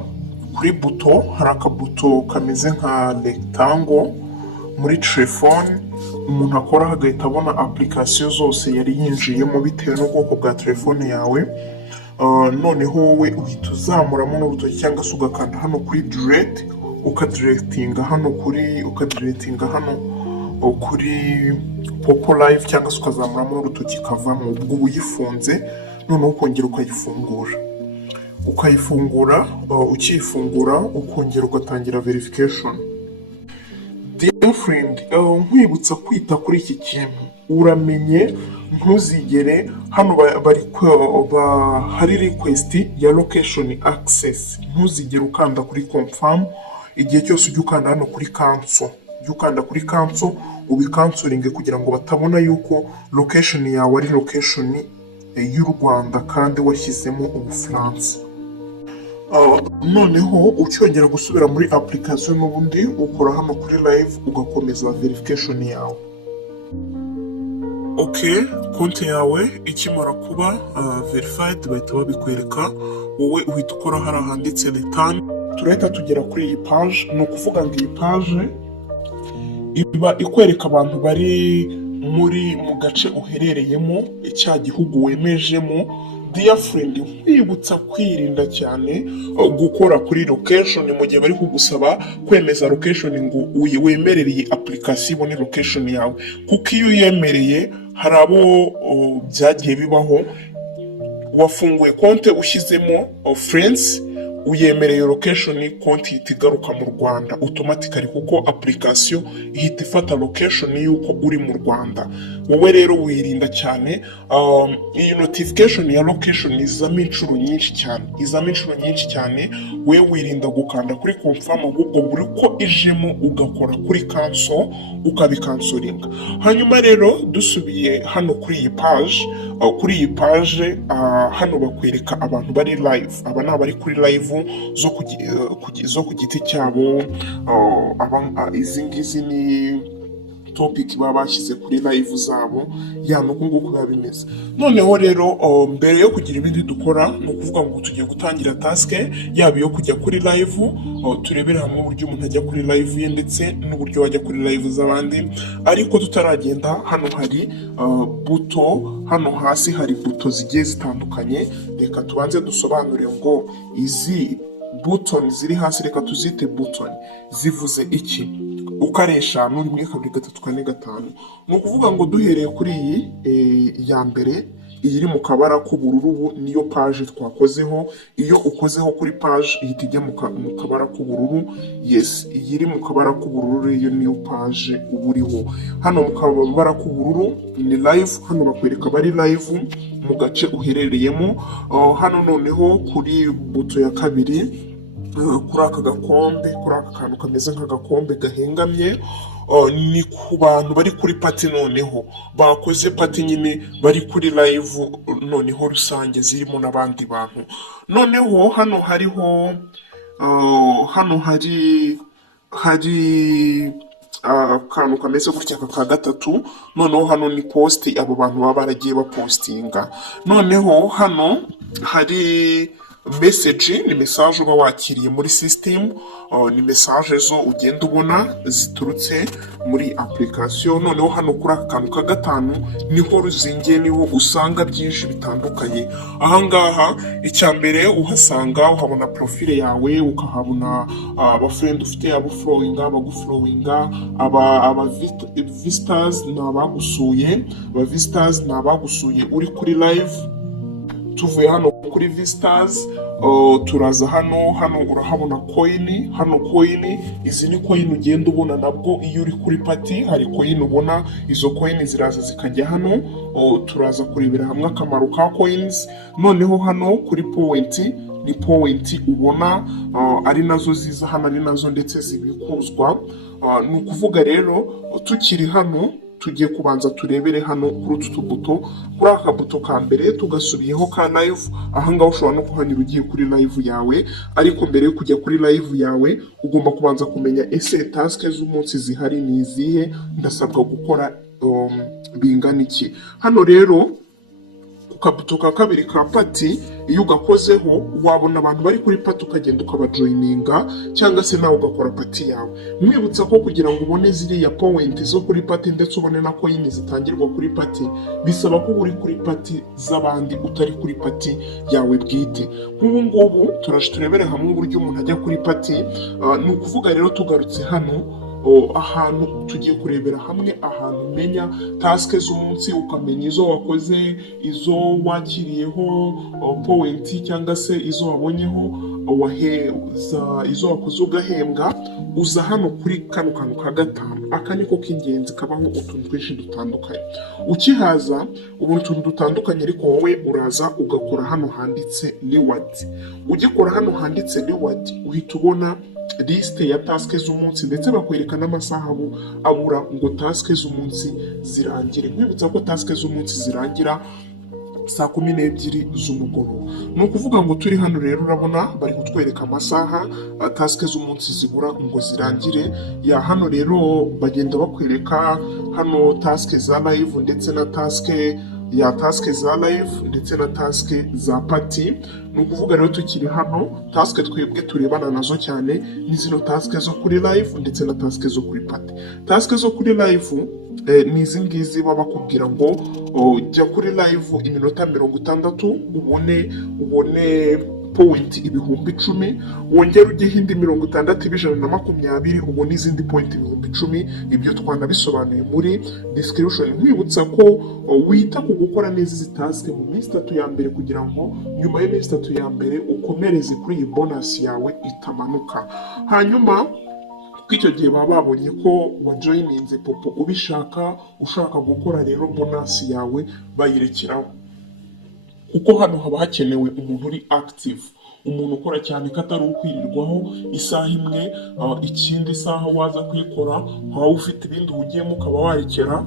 kuri buto. Hari akabuto kameze nka rectangle muri telefone umuntu akora agahita abona application zose yari yinjiyemo bitewe n'ubwoko bwa telefone yawe. Noneho wowe uhita uzamuramo n'urutoki cyangwa se ugakanda hano kuri delete, ukadirectinga hano kuri Popo Live, cyangwa se ukazamuramo n'urutoki kavamo. Ubwo uyifunze noneho ukongera ukayifungura. Ukiyifungura ukongera ugatangira verification. Dear friend, nkwibutsa kwita kuri iki kintu. Uramenye ntuzigere hano hari request ya location access, ntuzigere ukanda kuri confirm. Igihe cyose ujya ukanda hano kuri cancel, ubikansoringe kugira ngo batabona yuko location yawe ari location y'u Rwanda kandi washyizemo Ubufaransa. Noneho ucyongera gusubira muri application n'ubundi ukora hano kuri live ugakomeza verification yawe. Okay, konti yawe ikimara kuba verified bahita babikwereka. Wowe uhita ukora hari ahanditse return. Turahita tugera kuri iyi page. Ni ukuvuga ngo iyi page iba ikwereka abantu bari mu gace uherereyemo, icya gihugu wemejemo. Dear friend, nkwibutsa kwirinda cyane gukora kuri location mu gihe bari kugusaba kwemeza location ngo wemerereye application ibone location yawe, kuko iyo uyemereye hari abo byagiye bibaho wafunguye konti ushyizemo friends, uyemereye location, konti ihita igaruka mu Rwanda automatically kuko application ihita ifata location yuko uri mu Rwanda. Wowe rero wirinda cyane iyi notification ya location izamo inshuro nyinshi cyane. We wirinda gukanda kuri confirm, ahubwo buri ko ijemo ugakora kuri cancel ukabikansoringa. Hanyuma rero dusubiye hano kuri iyi page, hano bakwereka abantu bari live. Aba ni abari kuri live zo ku giti cyabo. Izi ngizi ni topic baba bashyize kuri live zabo, nuko nguko biba bimeze. Noneho rero mbere yo kugira ibindi dukora, ni ukuvuga ngo tugiye gutangira task yaba iyo kujya kuri live. Turebera hamwe uburyo umuntu ajya kuri live ye ndetse n'uburyo wajya kuri live z'abandi. Ariko tutaragenda, hano hari buto, hano hasi hari buto zigiye zitandukanye. Reka tubanze dusobanure ngo izi button ziri hasi, reka tuzite button, zivuze iki. Uko ari 5, 1, 2, 3, 4, 5. Ni ukuvuga ngo duhereye kuri iyi ya mbere, iyi iri mu kabara k'ubururu niyo page twakozeho. Iyo ukozeho kuri page ihita ijya mu kabara k'ubururu. Yes, iyi iri mu kabara k'ubururu iyo niyo page uburiho. Hano mu kabara k'ubururu ni live, hano bakwereka bari live mu gace uherereyemo. Hano noneho kuri buto ya kabiri, kuri aka kantu kameze nk'agakombe gahengamye, ni ku bantu bari kuri party, noneho bakoze party nyine bari kuri live noneho rusange zirimo n'abandi bantu. Noneho hano hari akantu kameze gutya ka gatatu. Noneho hano ni post abo bantu baba baragiye bapostinga. Noneho hano hari message, ni message uba wakiriye muri system. Ni message zo ugenda ubona ziturutse muri application. Noneho hano kuri aka kantu ka gatanu niho ruzingiye, niho usanga byinshi bitandukanye. Ahangaha icya mbere uhabona profile yawe, ukahabona abafriend ufite, abo followinga, abaguflowinga, aba visitors ni abagusuye uri kuri live. tuvuye hano kuri visitors turaza hano urahabona coin, hano coin, izi ni coin ugenda ubona nabwo iyo uri kuri pati, hari coin ubona, izo coin ziraza zikajya hano. Turaza kurebera hamwe akamaro ka coins. Noneho hano kuri point, ni point ubona ari nazo ziza hano, ari nazo ndetse zibikuzwa. Ni ukuvuga rero tukiri hano tugiye kubanza turebere hano kuri utu tubuto, kuri aka buto ka mbere tugasubiyeho ka live. Ahangaha ushobora no kuhanyura ugiye kuri live yawe, ariko mbere yo kujya kuri live yawe ugomba kubanza kumenya ese task z'umunsi zihari ni izihe, ndasabwa gukora bingana iki. Hano rero kabuto ka kabiri ka pati, iyo ugakozeho wabona abantu bari kuri pati ukagenda ukabajoyininga, cyangwa se nawe ugakora pati yawe. Mwibutsa ko kugira ngo ubone ziriya point zo kuri pati ndetse ubone na coin zitangirwa kuri pati, bisaba ko uri kuri pati z'abandi utari kuri pati yawe bwite. Nk'ubu ngubu turaje turebere hamwe uburyo umuntu ajya kuri pati. Ni ukuvuga rero tugarutse hano ahantu tugiye kurebera hamwe ahantu umenya task z'umunsi, ukamenya izo wakoze, izo wakiriyeho point, cyangwa se izo wabonyeho izo wakoze ugahembwa. Uza hano kuri kano kantu ka gatanu, aka niko k'ingenzi kabaho utuntu twinshi dutandukanye. Ukihaza ubona utuntu dutandukanye, ariko wowe uraza ugakora hano handitse reward. Ugikora hano handitse reward uhita ubona liste ya task z'umunsi, ndetse bakwereka n'amasaha abura ngo task z'umunsi zirangire. Nkwibutsa ko task z'umunsi zirangira saa 12 z'umugoroba. Ni ukuvuga ngo turi hano rero urabona bari kutwereka amasaha task z'umunsi zibura ngo zirangire. Ya hano rero bagenda bakwereka hano task za live ndetse na task za live ndetse na task za pati. Ni ukuvuga rero tukiri hano, task twebwe turebana nazo cyane ni zino task zo kuri live ndetse na task zo kuri pati. Task zo kuri live ni izi ngizi baba bakubwira ngo jya kuri live iminota 60 ubone point 10,000, wongera ujye hindi 60 120 ubone izindi point 10,000. Ibyo twanabisobanuye muri description. Nkwibutsa ko wita ku gukora neza izi task mu minsi 3 ya mbere, kugira ngo nyuma y'iminsi 3 ya mbere ukomereze kuri iyi bonus yawe itamanuka. Hanyuma icyo gihe baba babonye ko wajoyininze popo ubishaka, ushaka gukora rero bonus yawe bayirekeraho, kuko hano haba hakenewe umuntu uri active, umuntu ukora cyane katari ukwirirwaho isaha imwe ikindi saha waza kwikora, waba ufite ibindi ugiyemo ukaba warekera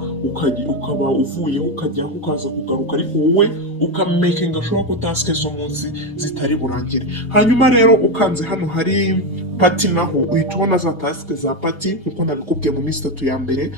ukaba uvuye ukajya ukaza kugaruka, ariko wowe ukamakinga sure ko task z'umunsi zitari burangire. Hanyuma rero ukanze hano hari pati, naho uhita ubona za task za pati nkuko nabikubwiye mu minsi 3 ya mbere.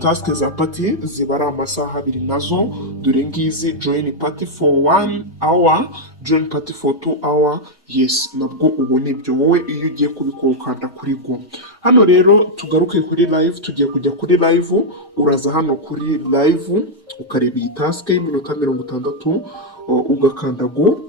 Task za pati zibara amasaha 2 nazo, dore ngizi: join party for 1 hour, join party for 2 hour. Yes, nabwo ubona ibyo wowe iyo ugiye kubikora ukanda kuri go. Hano rero tugaruke kuri live, tugiye kujya kuri live. Uraza hano kuri live ukareba iyi task y'iminota 60, ugakanda go.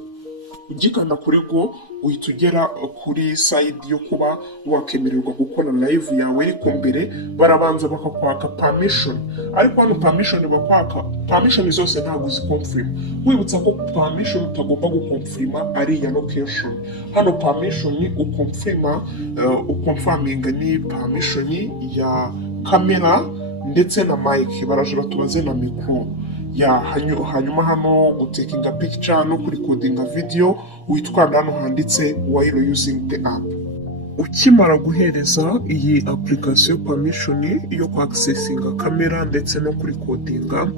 Ugikanda kuri go uhita ugera kuri side yo kuba wakemererwa gukora live yawe, ariko mbere barabanza bakakwaka permission. Ariko hano permission bakwaka, permission zose ntabwo zikonfirm. Wibutsa ko permission utagomba gukonfirma ari ya location. Hano permission ukonfirminga ni permission ya kamera ndetse na mic, baraje batubaze na micro. Hanyuma hano gutekinga picture no kurikodinga video, witwara hano handitse while using the app. Ukimara guhereza iyi application permission yo accessinga kamera ndetse no kurikodinga,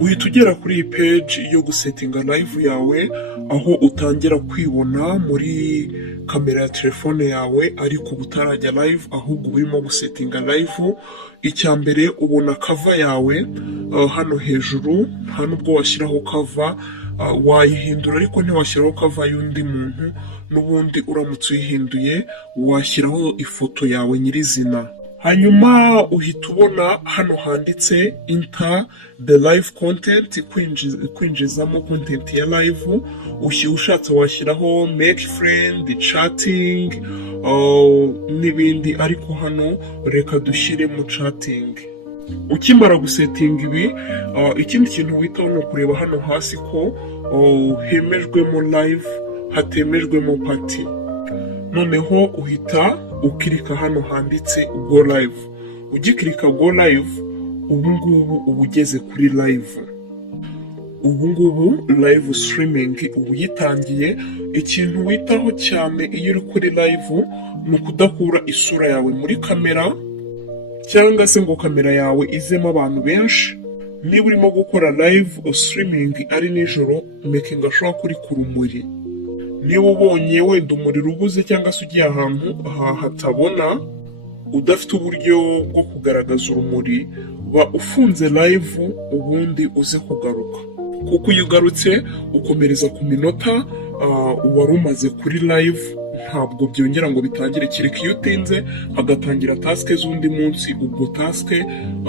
uhita ugera kuri iyi page yo gusettinga live yawe, aho utangira kwibona muri kamera ya telefone yawe, ariko utarajya live ahubwo urimo gusettinga live. Icya mbere ubona cover yawe hano hejuru, hano ubwo washyiraho cover wayihindura, ariko ntiwashyiraho cover y'undi muntu. N'ubundi uramutse uyihinduye washyiraho ifoto yawe nyirizina. Hanyuma uhita ubona hano handitse enter the live content, kwinjizamo content ya live. Ushatse washyiraho make friend, chatting n'ibindi, ariko hano reka dushyire mu chatting. ukimara gusetinga ibi, ikindi kintu witaho ni ukureba hano hasi ko hemejwemo live, hatemejwemo pati. Noneho uhita ukirika hano handitse go live. Ugikirika go live, ubu ngubu uba ugeze kuri live. Ubu ngubu live streaming ubu yitangiye. Ikintu witaho cyane iyo uri kuri live ni ukudakura isura yawe muri kamera, cyangwa se ngo kamera yawe izemo abantu benshi. Niba urimo gukora live streaming ari nijoro, making sure ko uri ku rumuri. Niba ubonye wenda umuriro ubuze cyangwa se ugiye ahantu hatabona, udafite uburyo bwo kugaragaza urumuri, ba ufunze live ubundi uze kugaruka, kuko iyo ugarutse ukomereza ku minota wari umaze kuri live, ntabwo byongera ngo bitangire. Kereka iyo utinze hagatangira task z'undi munsi, ubwo task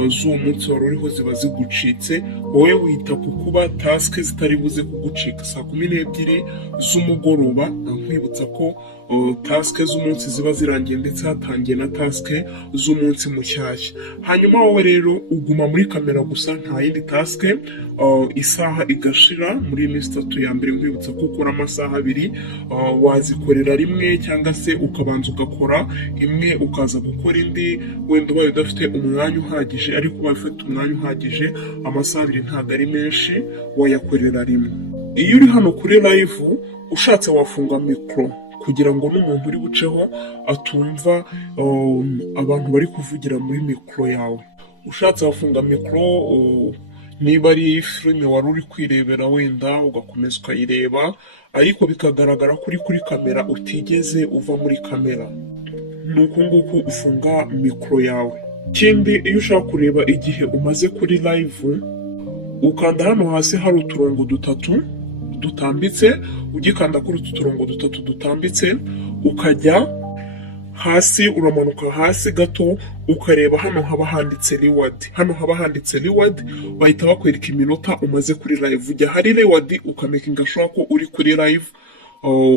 z'uwo munsi wari uriho ziba zigucitse. Wowe wita ku kuba task zitari buze kugucika saa 12 z'umugoroba. Nkwibutsa ko task z'umunsi ziba zirangiye ndetse hatangiye na task z'umunsi mushyashya. Hanyuma wowe rero uguma muri kamera gusa, nta yindi task. Isaha igashira muri iminsi 3 ya mbere. Nkwibutsa ko ukora amasaha 2, wazikorera rimwe cyangwa se ukabanza ugakora imwe ukaza gukora indi. Wenda ubaye udafite umwanya uhagije, ariko ubaye ufite umwanya uhagije, amasaha 2 ntabwo ari menshi, wayakorera rimwe. Iyo uri hano kuri live ushatse wafunga mikro kugira ngo n'umuntu uri buceho atumva abantu bari kuvugira muri mikro yawe. Ushatse wafunga mikro, niba ari filime wari uri kwirebera wenda ugakomeza ukayireba, ariko bikagaragara ko uri kuri kamera utigeze uva muri kamera. Nuko nguko ufunga mikro yawe. Ikindi, iyo ushaka kureba igihe umaze kuri live, ukanda hano hasi hari uturongo 3 dutambitse. Ugikanda kuri utu turongo 3 dutambitse, ukajya hasi, uramanuka hasi gato, ukareba hano haba handitse reward. Hano haba handitse reward, bahita bakwereka iminota umaze kuri live. Ujya hari reward ukamakinga sure ko uri kuri live,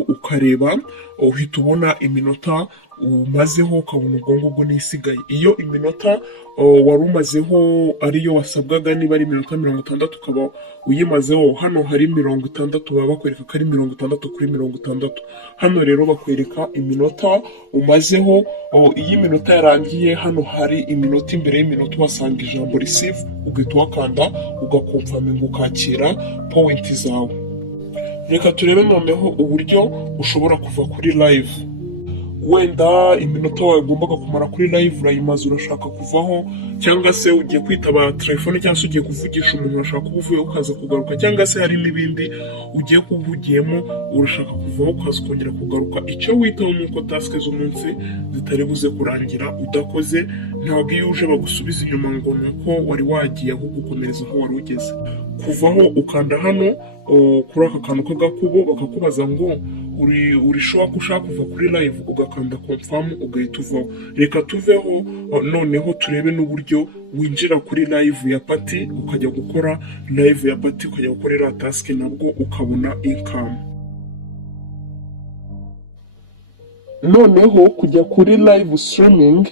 ukareba, uhita ubona iminota umazeho, ukabona ubwo ngubwo n'isigaye. Iyo iminota wari umazeho ariyo wasabwaga, niba ari iminota 60 ukaba uyimazeho, hano hari 60, baba bakwereka ko ari 60 kuri 60. Hano rero bakwereka iminota umazeho. Iyo iminota yarangiye, hano hari iminota imbere y'iminota wasanga ijambo receive, ugahita wakanda ugakonfaminga ukakira point zawe. Reka turebe noneho uburyo ushobora kuva kuri live. Wenda iminota wawe ugombaga kumara kuri live urayimaze, urashaka kuvaho, cyangwa se ugiye kwitaba telefone, cyangwa se ugiye kuvugisha umuntu urashaka kuba uvuye ukaza kugaruka, cyangwa se hari n'ibindi ugiye kuvugiyemo urashaka kuvaho ukaza kongera kugaruka. Icyo witaho ni uko task z'umunsi zitari buze kurangira udakoze. Ntabwo iyo uje bagusubiza inyuma ngo ni uko wari wagiye, ahubwo ukomereza aho wari ugeze. Kuvaho ukanda hano kuri aka kantu k'agakubo, bakakubaza ngo uri sure ko ushaka kuva kuri live, ugakanda confirm ugahita uvaho. Reka tuveho noneho turebe n'uburyo winjira kuri live ya party, ukajya gukora live ya party, ukajya gukorera task, nabwo ukabona income. Noneho kujya kuri live streaming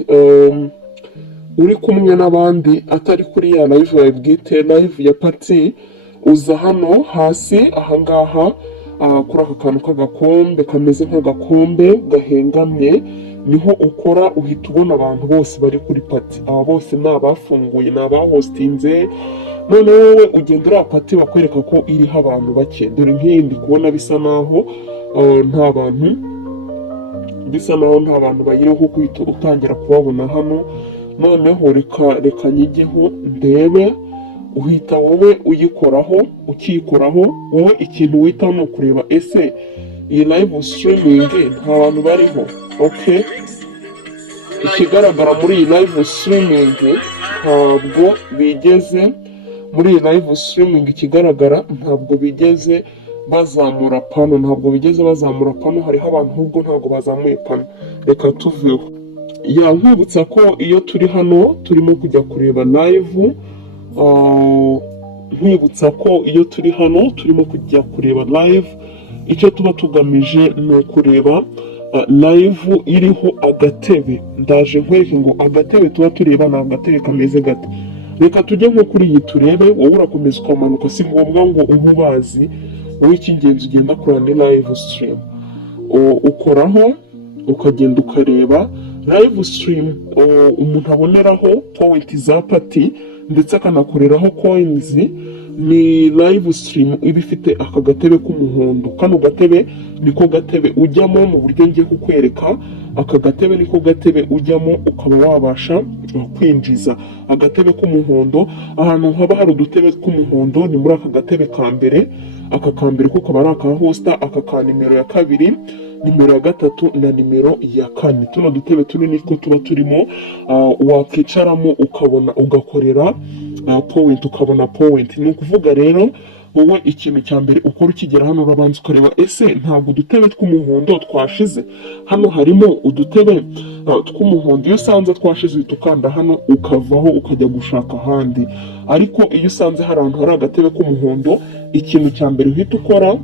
uri kumwe n'abandi, atari kuri ya live yawe bwite, live ya party, uza hano hasi ahangaha kuri aka kantu k'agakombe kameze nk'agakombe gahengamye, niho ukora. Uhita ubona abantu bose bari kuri party. Aba bose ni abafunguye, ni abahostinze. None wowe ugenda uriya party bakwereka ko iriho abantu bake. Dore nk'iyi ndi kubona bisa naho nta bantu, bisa naho nta bantu bayiriho, kuko uhita utangira kubabona hano. Noneho reka njyeho ndebe. Uhita wowe uyikoraho, ukikoraho wowe ikintu wita no kureba ese iyi live streaming nta bantu bariho. Okay, ikigaragara muri iyi live streaming ntabwo bigeze, muri iyi live streaming ikigaragara ntabwo bigeze bazamura pano, hariho abantu ahubwo ntabwo bazamuye pano. Reka tuveho. Nkwibutsa ko iyo turi hano turimo kujya kureba live, nkwibutsa ko iyo turi hano turimo kujya kureba live, icyo tuba tugamije ni ukureba live iriho agatebe. Ndaje nkwereke ngo agatebe tuba tureba ni agatebe kameze gate. reka tujye nko kuri iyi turebe, wowe urakomeza ukamanuka, si ngombwa ngo ube ubazi, wowe icy'ingenzi ugenda kureba ni live stream. Ukoraho ukagenda ukareba live stream, umuntu aboneraho point za pati ndetse akanakoreraho coins. Ni live stream iba ifite aka gatebe k'umuhondo, kano gatebe niko gatebe ujyamo mu buryo ngiye kukwereka. Aka gatebe niko gatebe ujyamo ukaba wabasha kwinjiza agatebe k'umuhondo. Ahantu haba hari udutebe tw'umuhondo ni muri aka gatebe ka mbere. Aka ka mbere ko kaba ari aka hoster, aka ka nimero ya kabiri, nimero ya gatatu na nimero ya kane. Tuno dutebe turi nitwo tuba turimo wakicaramo ukabona ugakorera point, ukabona point. Ni ukuvuga rero wowe ikintu cya mbere ukora ukigera hano urabanza ukareba ese ntabwo udutebe tw'umuhondo twashize. Hano harimo udutebe tw'umuhondo, iyo usanze twashize uhita ukanda hano ukavaho ukajya gushaka ahandi. Ariko iyo usanze hari ahantu hari agatebe k'umuhondo, ikintu cya mbere uhita ukora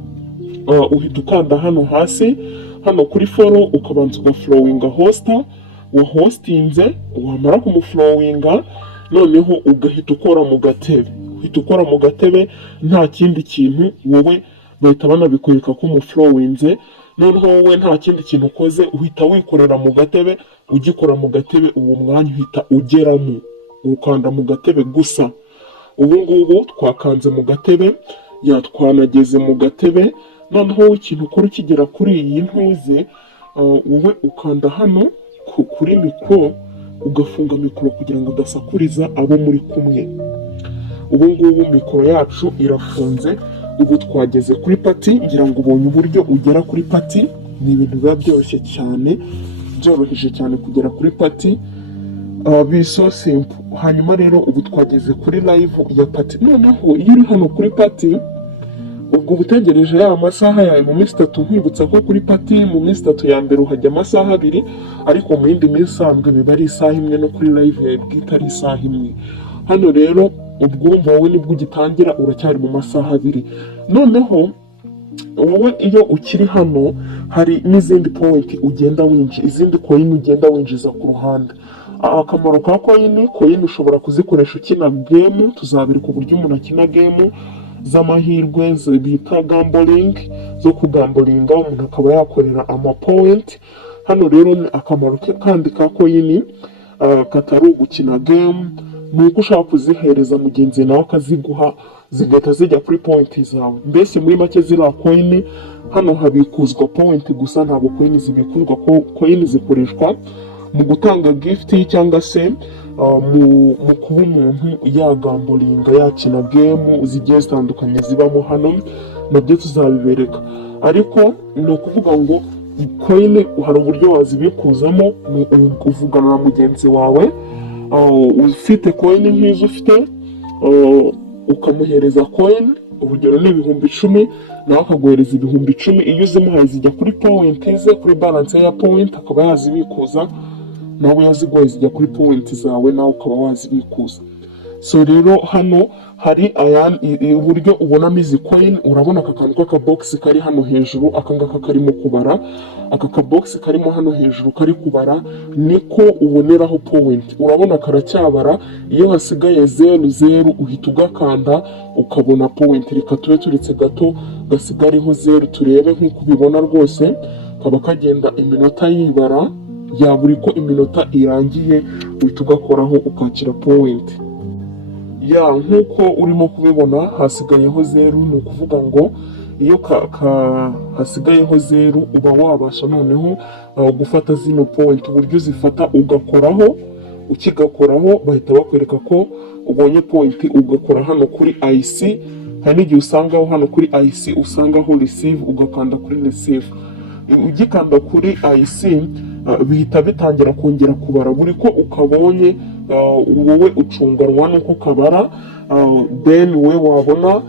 uhita ukanda hano hasi, hano kuri follow, ukabanza ugaflowinga hoster wahostinze. Wamara kumuflowinga noneho ugahita ukora mu gatebe, uhita ukora mu gatebe nta kindi kintu, wowe bahita banabikwereka ko umuflowinze. Noneho wowe nta kindi kintu ukoze, uhita wikorera mu gatebe. Ugikora mu gatebe uwo mwanya uhita ugeramo, ukanda mu gatebe gusa. Ubu ngubu twakanze mu gatebe, twanageze mu gatebe. Noneho ikintu ukora ukigera kuri iyi ntuze, wowe ukanda hano kuri mikoro, ugafunga mikoro kugira ngo udasakuriza abo muri kumwe. Ubu ngubu mikoro yacu irafunze. Ubu twageze kuri pati, ngira ngo ubonye uburyo ugera kuri pati. Ni ibintu biba byoroshye cyane, byoroheje cyane kugera kuri pati, bi so simple. Hanyuma rero ubu twageze kuri live ya pati. Noneho iyo uri hano kuri pati, ubwo utegereje ya masaha yawe mu minsi 3, nkwibutsa ko kuri pati mu minsi 3 ya mbere uhajya amasaha 2, ariko mu yindi minsi isanzwe biba ari isaha imwe, no kuri live bwite ari isaha imwe. Hano rero ubwumva wowe nibwo ugitangira, uracyari mu masaha 2. Noneho wowe iyo ukiri hano hari n'izindi point ugenda winjiza, izindi coin ugenda winjiza ku ruhande. Akamaro ka coin ushobora kuzikoresha ukina game. Tuzabirika uburyo umuntu akina game z'amahirwe bita gambling, zo kugambolinga, umuntu akaba yakorera point. Hano rero ni akamaro kandi ka coin katari ugukina game, nuko ushaka kuzihereza mugenzi nawe akaziguha, zigahita zijya kuri point zawe. Mbese muri make ziriya coin hano habikuzwa point gusa, ntabwo coin zibikuzwa. Coin zikoreshwa mu gutanga gift cyangwa se mu kuba umuntu yagambolinga, yakina game zigiye zitandukanye zibamo hano, nabyo tuzabibereka. Ariko ni ukuvuga ngo coin hari uburyo wazibikuzamo. Uvugana na mugenzi wawe ufite coin nk'izo ufite, ukamuhereza coin, urugero ni 10,000, nawe akaguhereza 10,000. Iyo uzimuhaye zijya kuri point ze, kuri balance ya point, akaba yazibikuza. Nawe yaziguhaye zijya kuri point zawe, nawe ukaba wazibikuza. So rero hano hari uburyo ubonamo izi coin. Urabona aka kantu k'aka box kari hano hejuru, aka ngaka karimo kubara. Aka ka box karimo hano hejuru kari kubara, niko uboneraho point. Urabona karacyabara, iyo hasigaye 0 uhita ugakanda ukabona point. Reka tube turetse gato gasigariho 0 turebe nk'uko ubibona rwose. Kaba kagenda iminota yibara, ya buri ko iminota irangiye uhita ugakoraho ukakira point. Nk'uko urimo kubibona hasigayeho 0, ni ukuvuga ngo iyo hasigayeho 0 uba wabasha noneho gufata zino point. Uburyo uzifata ugakoraho, ukigakoraho bahita bakwereka ko ubonye point, ugakora hano kuri IC. Hari n'igihe usangaho hano kuri IC usangaho receive, ugakanda kuri receive. Ugikanda kuri IC bihita bitangira kongera kubara. Buri ko ukabonye wowe ucunganwa nuko kabara, then we wabona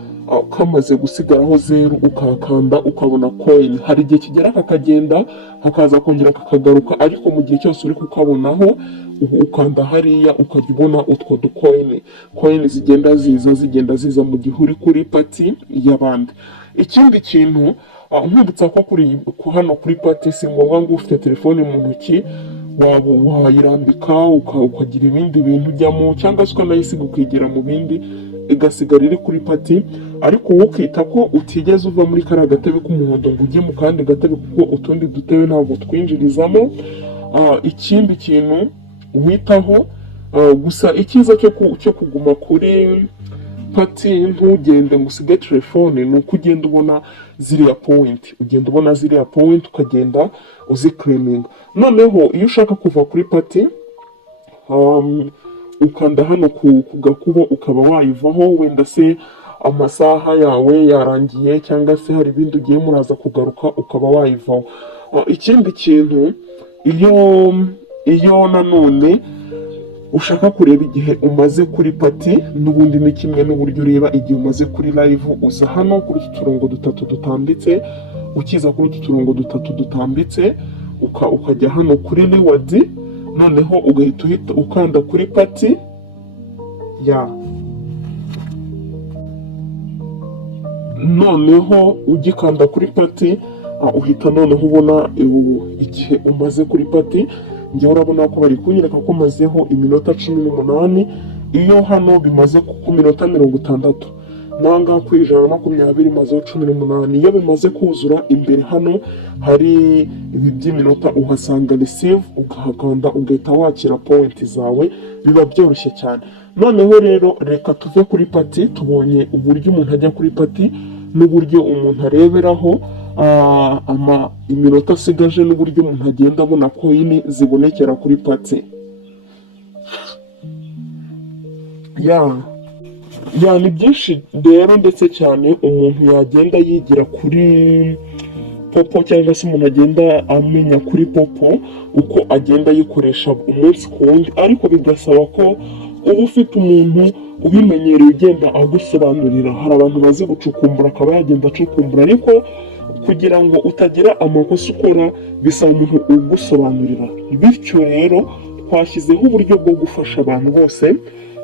kamaze gusigaraho 0 ukakanda ukabona coin. Hari igihe kigera kakagenda hakaza kongera kakagaruka, ariko mu gihe cyose uri kukabonaho ukanda hariya ukajya ubona utwo ducoin. Coin zigenda ziza mu gihe uri kuri pati y'abandi. Ikindi kintu nkubutsa ko hano kuri pati si ngombwa ngo ufite telefone mu ntoki waba wayirambika ukagira ibindi bintu ujyamo, cyangwa se ukanayisiga ukigira mu bindi igasigara iri kuri pati, ariko wowe ukita ko utigeze uva muri kariya gatebe k'umuhondo ngo ujye mu kandi gatebe, kuko utundi dutebe ntabwo twinjirizamo. Ikindi kintu witaho, gusa icyiza cyo kuguma kuri pati ntugende ngo usige telefone, ni uko ugenda ubona ziriya point, ukagenda uzikiriminga. Noneho iyo ushaka kuva kuri pati, ukanda hano ku gakubo ukaba wayivaho, wenda se amasaha yawe yarangiye cyangwa se hari ibindi ugiye muraza kugaruka ukaba wayivaho. Ikindi kintu, iyo nanone ushaka kureba igihe umaze kuri pati, n'ubundi ni kimwe n'uburyo ureba igihe umaze kuri live, uza hano kuri utu turongo dutatu dutambitse, ukiza kuri utu turongo dutatu dutambitse ukajya hano kuri reward, noneho ugahita ukanda kuri pati noneho ugikanda kuri pati uhita noneho ubona igihe umaze kuri pati. Njyewe urabona ko bari kunyereka ko mazeho iminota 18, iyo hano bimaze ku minota 60, nanga ku 120 mazeho 18. Iyo bimaze kuzura imbere hano hari ibi by'iminota uhasanga receive, ugahakanda ugahita wakira point zawe, biba byoroshye cyane. Noneho rero reka tuve kuri pati, tubonye uburyo umuntu ajya kuri pati n'uburyo umuntu areberaho iminota asigaje, n'uburyo umuntu agenda abona coin zibonekera kuri pati. Ni byinshi rero, ndetse cyane umuntu yagenda yigira kuri popo, cyangwa se umuntu agenda amenya kuri popo uko agenda ayikoresha umunsi ku wundi, ariko bigasaba ko uba ufite umuntu ubimenyereye ugenda agusobanurira. Hari abantu bazi gucukumbura akaba yagenda acukumbura, ariko kugira ngo utagira amakosa ukora bisaba umuntu ugusobanurira. Bityo rero twashyizeho uburyo bwo gufasha abantu bose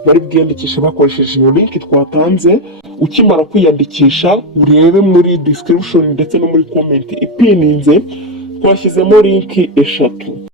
bari bwiyandikisha bakoresheje iyo link twatanze. Ukimara kwiyandikisha urebe muri description ndetse no muri comment ipininze, twashyizemo link 3.